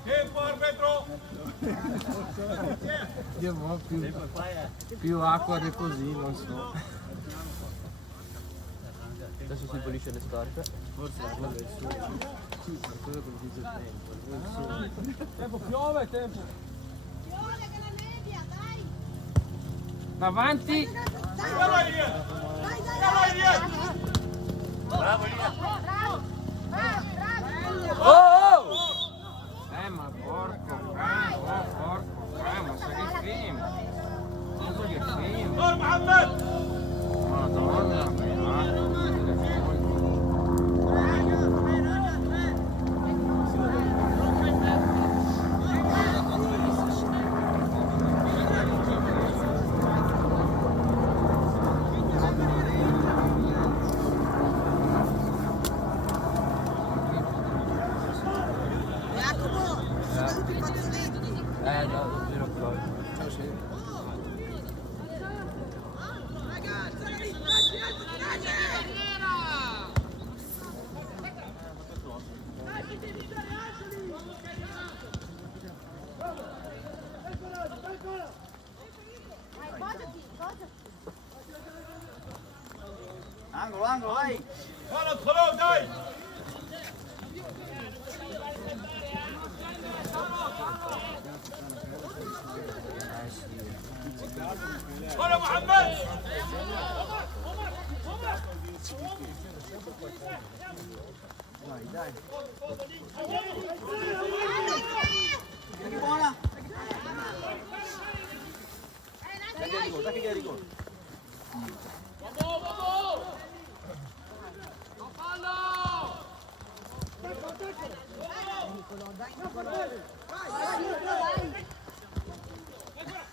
Tempo arbitro! Io ho più acqua di così, non so. Adesso si pulisce le scarpe. Forse è quello del sole. Sì, per quello che dice il tempo. Tempo, piove, tempo. Piove che la nebbia, dai! Davanti. Bravo, bravo! Oh! Ma porco cane, ma sai che film? Guarda che film! دور محمد! Madonna No, giro proprio. Angolo, vai! يلا ادخلوا داي! ادخلوا محمد! Che buona! Dai che rigore!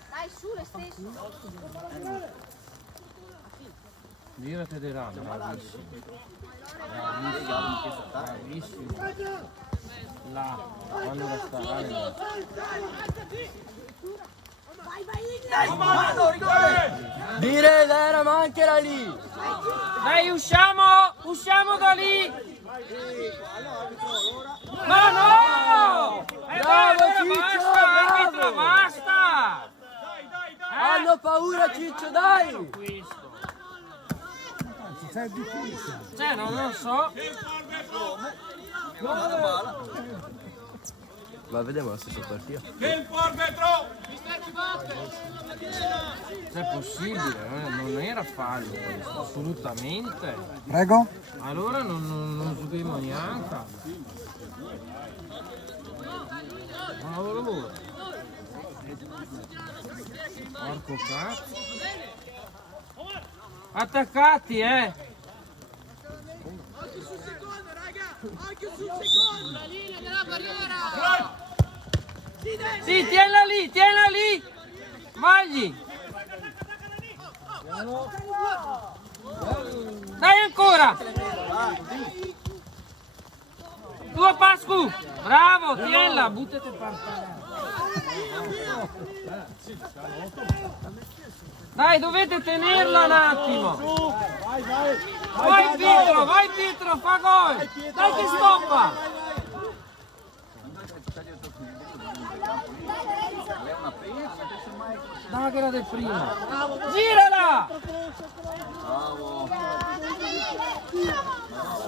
Dai, su, le stesso! Gira Federano, bravissimo. Bravissimo. Là, quando la sta, vai. Dire, era ma anche era lì! Dai, usciamo da lì! Ma no! Bravo, Ciccio, Basta, bravo! basta! Hanno paura, Ciccio, dai! Cioè, non so. Ma vediamo la stessa partita. tempo arbitro! Se è possibile, non era fallo questo, assolutamente. Prego? Allora non giochiamo neanche. Bravo lavoro. Porco cazzo. Attaccati, Occhio sul secondo, raga! Occhio sul secondo! La linea della barriera! Sì, tienila lì! Vagli! Dai ancora! Tua Pascu! Bravo, tienila, buttati per terra. Dai, dovete tenerla un attimo! Vai Pietro, fa gol! Dai che stoppa! Dai che era del primo! Girala!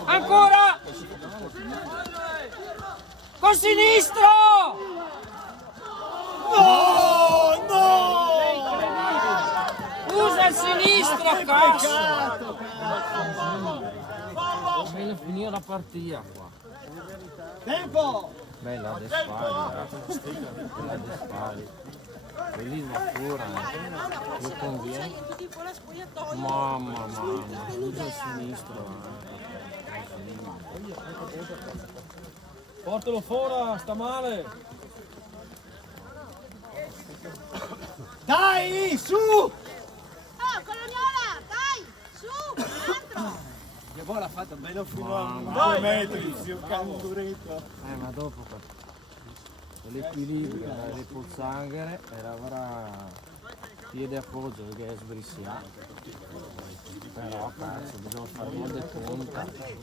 Ancora! Con sinistro! Usa il sinistro, cazzo! Bene, finire la partita qua. Tempo! Bella De Spali, bella De Spali. Bellissima cura, lo conviene. Mamma, usa il sinistro. Portalo fuori, sta male. Dai, su! Oh, Colognola, dai, su, dentro. Che poi l'ha fatto bello fino a Mamma. 2 metri, si è un canturetto. Ma dopo l'equilibrio le pozzanghere era avrà piede a appoggio perché è sbrissiato. Però cazzo, bisogna fare gol di punta. 37,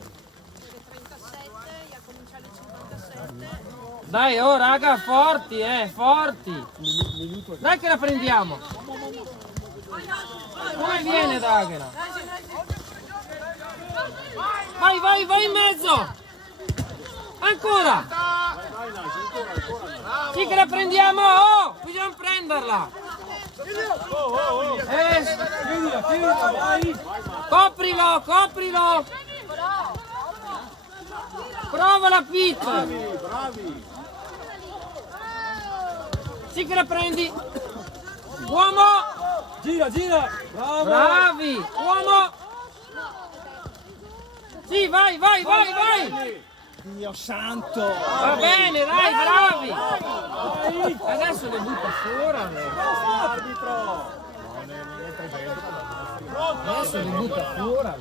io comincio alle 57. Dai, oh raga, forti, forti! Dai che la prendiamo! Come viene Daghera? Vai in mezzo! Ancora! Sì che la prendiamo! Oh! Bisogna prenderla! Vai. Coprilo! Prova la Pit! Bravi! Sì che la prendi! Uomo! Gira. Bravo. Bravi! Uomo! Sì, vai! Dio santo! Va bene, dai, bravi! Adesso le butta fuori. Arbitro! Adesso le butta fuori.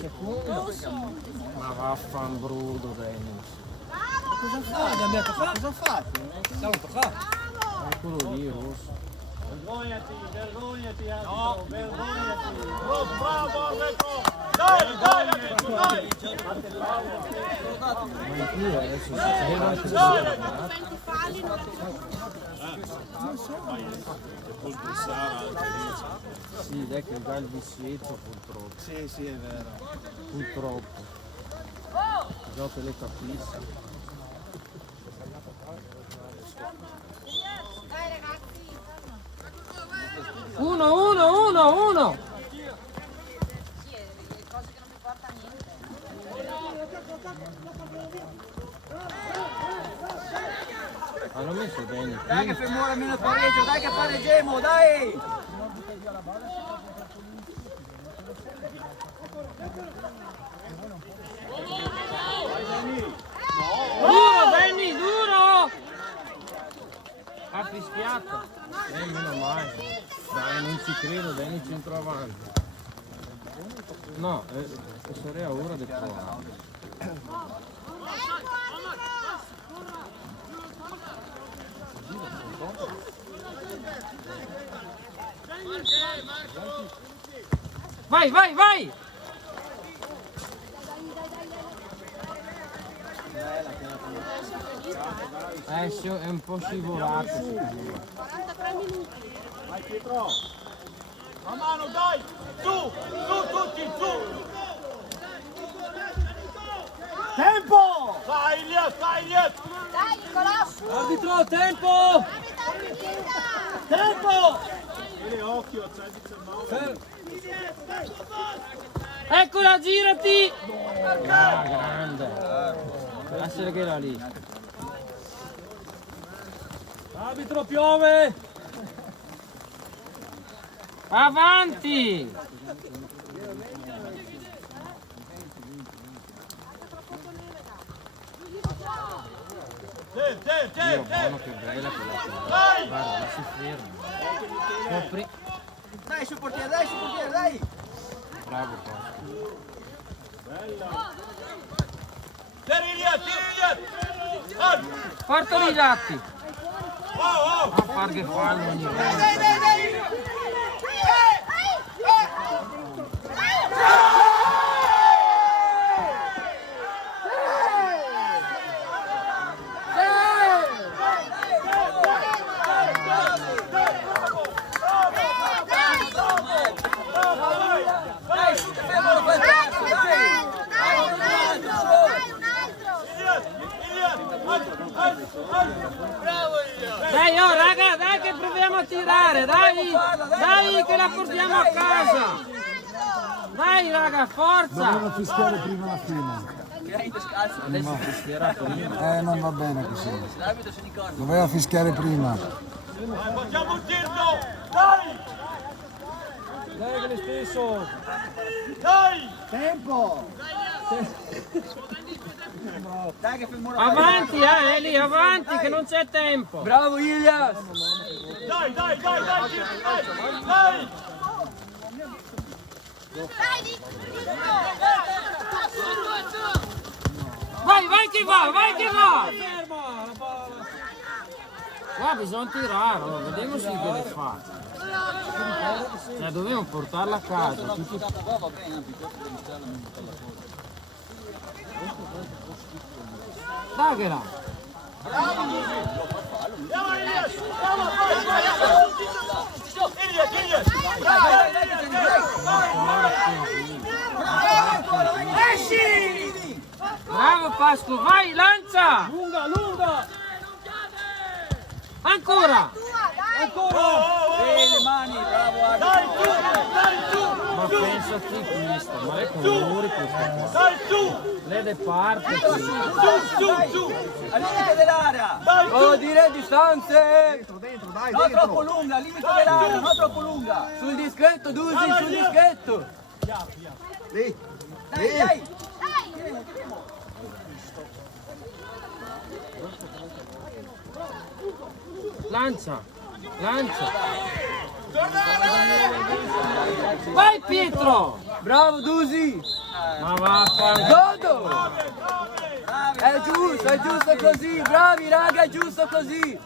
Secondo. Ma vaffanbrudo, Dennis. Cosa fate? Eccolo lì, rosso. Vergognati, arbitro, vergognati! Bravo, arbitro! Dai, arbitro, dai! Ma in più adesso si vede Senti falli, non Poi Bussara anche lì. Sì, dai che dà il vicietto purtroppo. Sì, è vero. Purtroppo. Bisogna che le capissi. dai ragazzi. 1. Sì, le cose che non mi porta a niente. Hanno messo bene. Dai che muore almeno il pareggio, dai che pareggiamo, dai! Duro, Danny, duro! Ha fischiato. Meno male. Dai, non ci credo, Danny centravanti. No, sarei a ora di provare. Vai! Adesso è un po' scivolato. 43 minuti. Vai Pietro! A mano, dai! Su tutti, su! Tempo! Vai, Ilias! Dai, Nicolò, su. Arbitro, tempo. Tempo! E occhio, c'è 19. Eccola, girati! Ah, grande! Lasciala che era lì. Arbitro piove! Avanti! Dio buono, che bella quella. Guarda, si ferma. Copri. Dai sul portiere, dai sul portiere, dai! Bravo qua. Tiri Iliad! Portali i lati. Oh! A far che fanno ogni volta. Dai, oh raga, dai che proviamo a tirare, dai, dai che la portiamo a casa. Dai raga, forza. Doveva fischiare prima la fine. Adesso fischierà prima. Non va bene così. Doveva fischiare prima. Facciamo un tirno! Dai! Dai che è stesso! Dai! Tempo! Dai che fermo la Avanti, Eli, avanti che non c'è tempo. Bravo Ilias! Dai! Dai! Vai che va, vai che va. Ferma la palla! Qua bisogna tirare, allora, vediamo se che le fa. Dobbiamo portarla a casa. Tutti... Dai che là. Bravo Pasqua, vai, lancia! Lunga! Ancora! le mani, bravo Ma pensa a te questo, ma è colori questo. Dai su! Lede parte. Su! al limite dell'area! Oh, dire distanze! Non troppo lunga, al limite dell'area, non troppo lunga! Sul dischetto, Dusi, sul dischetto! Dai! Lancia! Vai Pietro! Bravo Dusi! Ma vaffanculo! Godo! È giusto così! Bravi raga, è giusto così!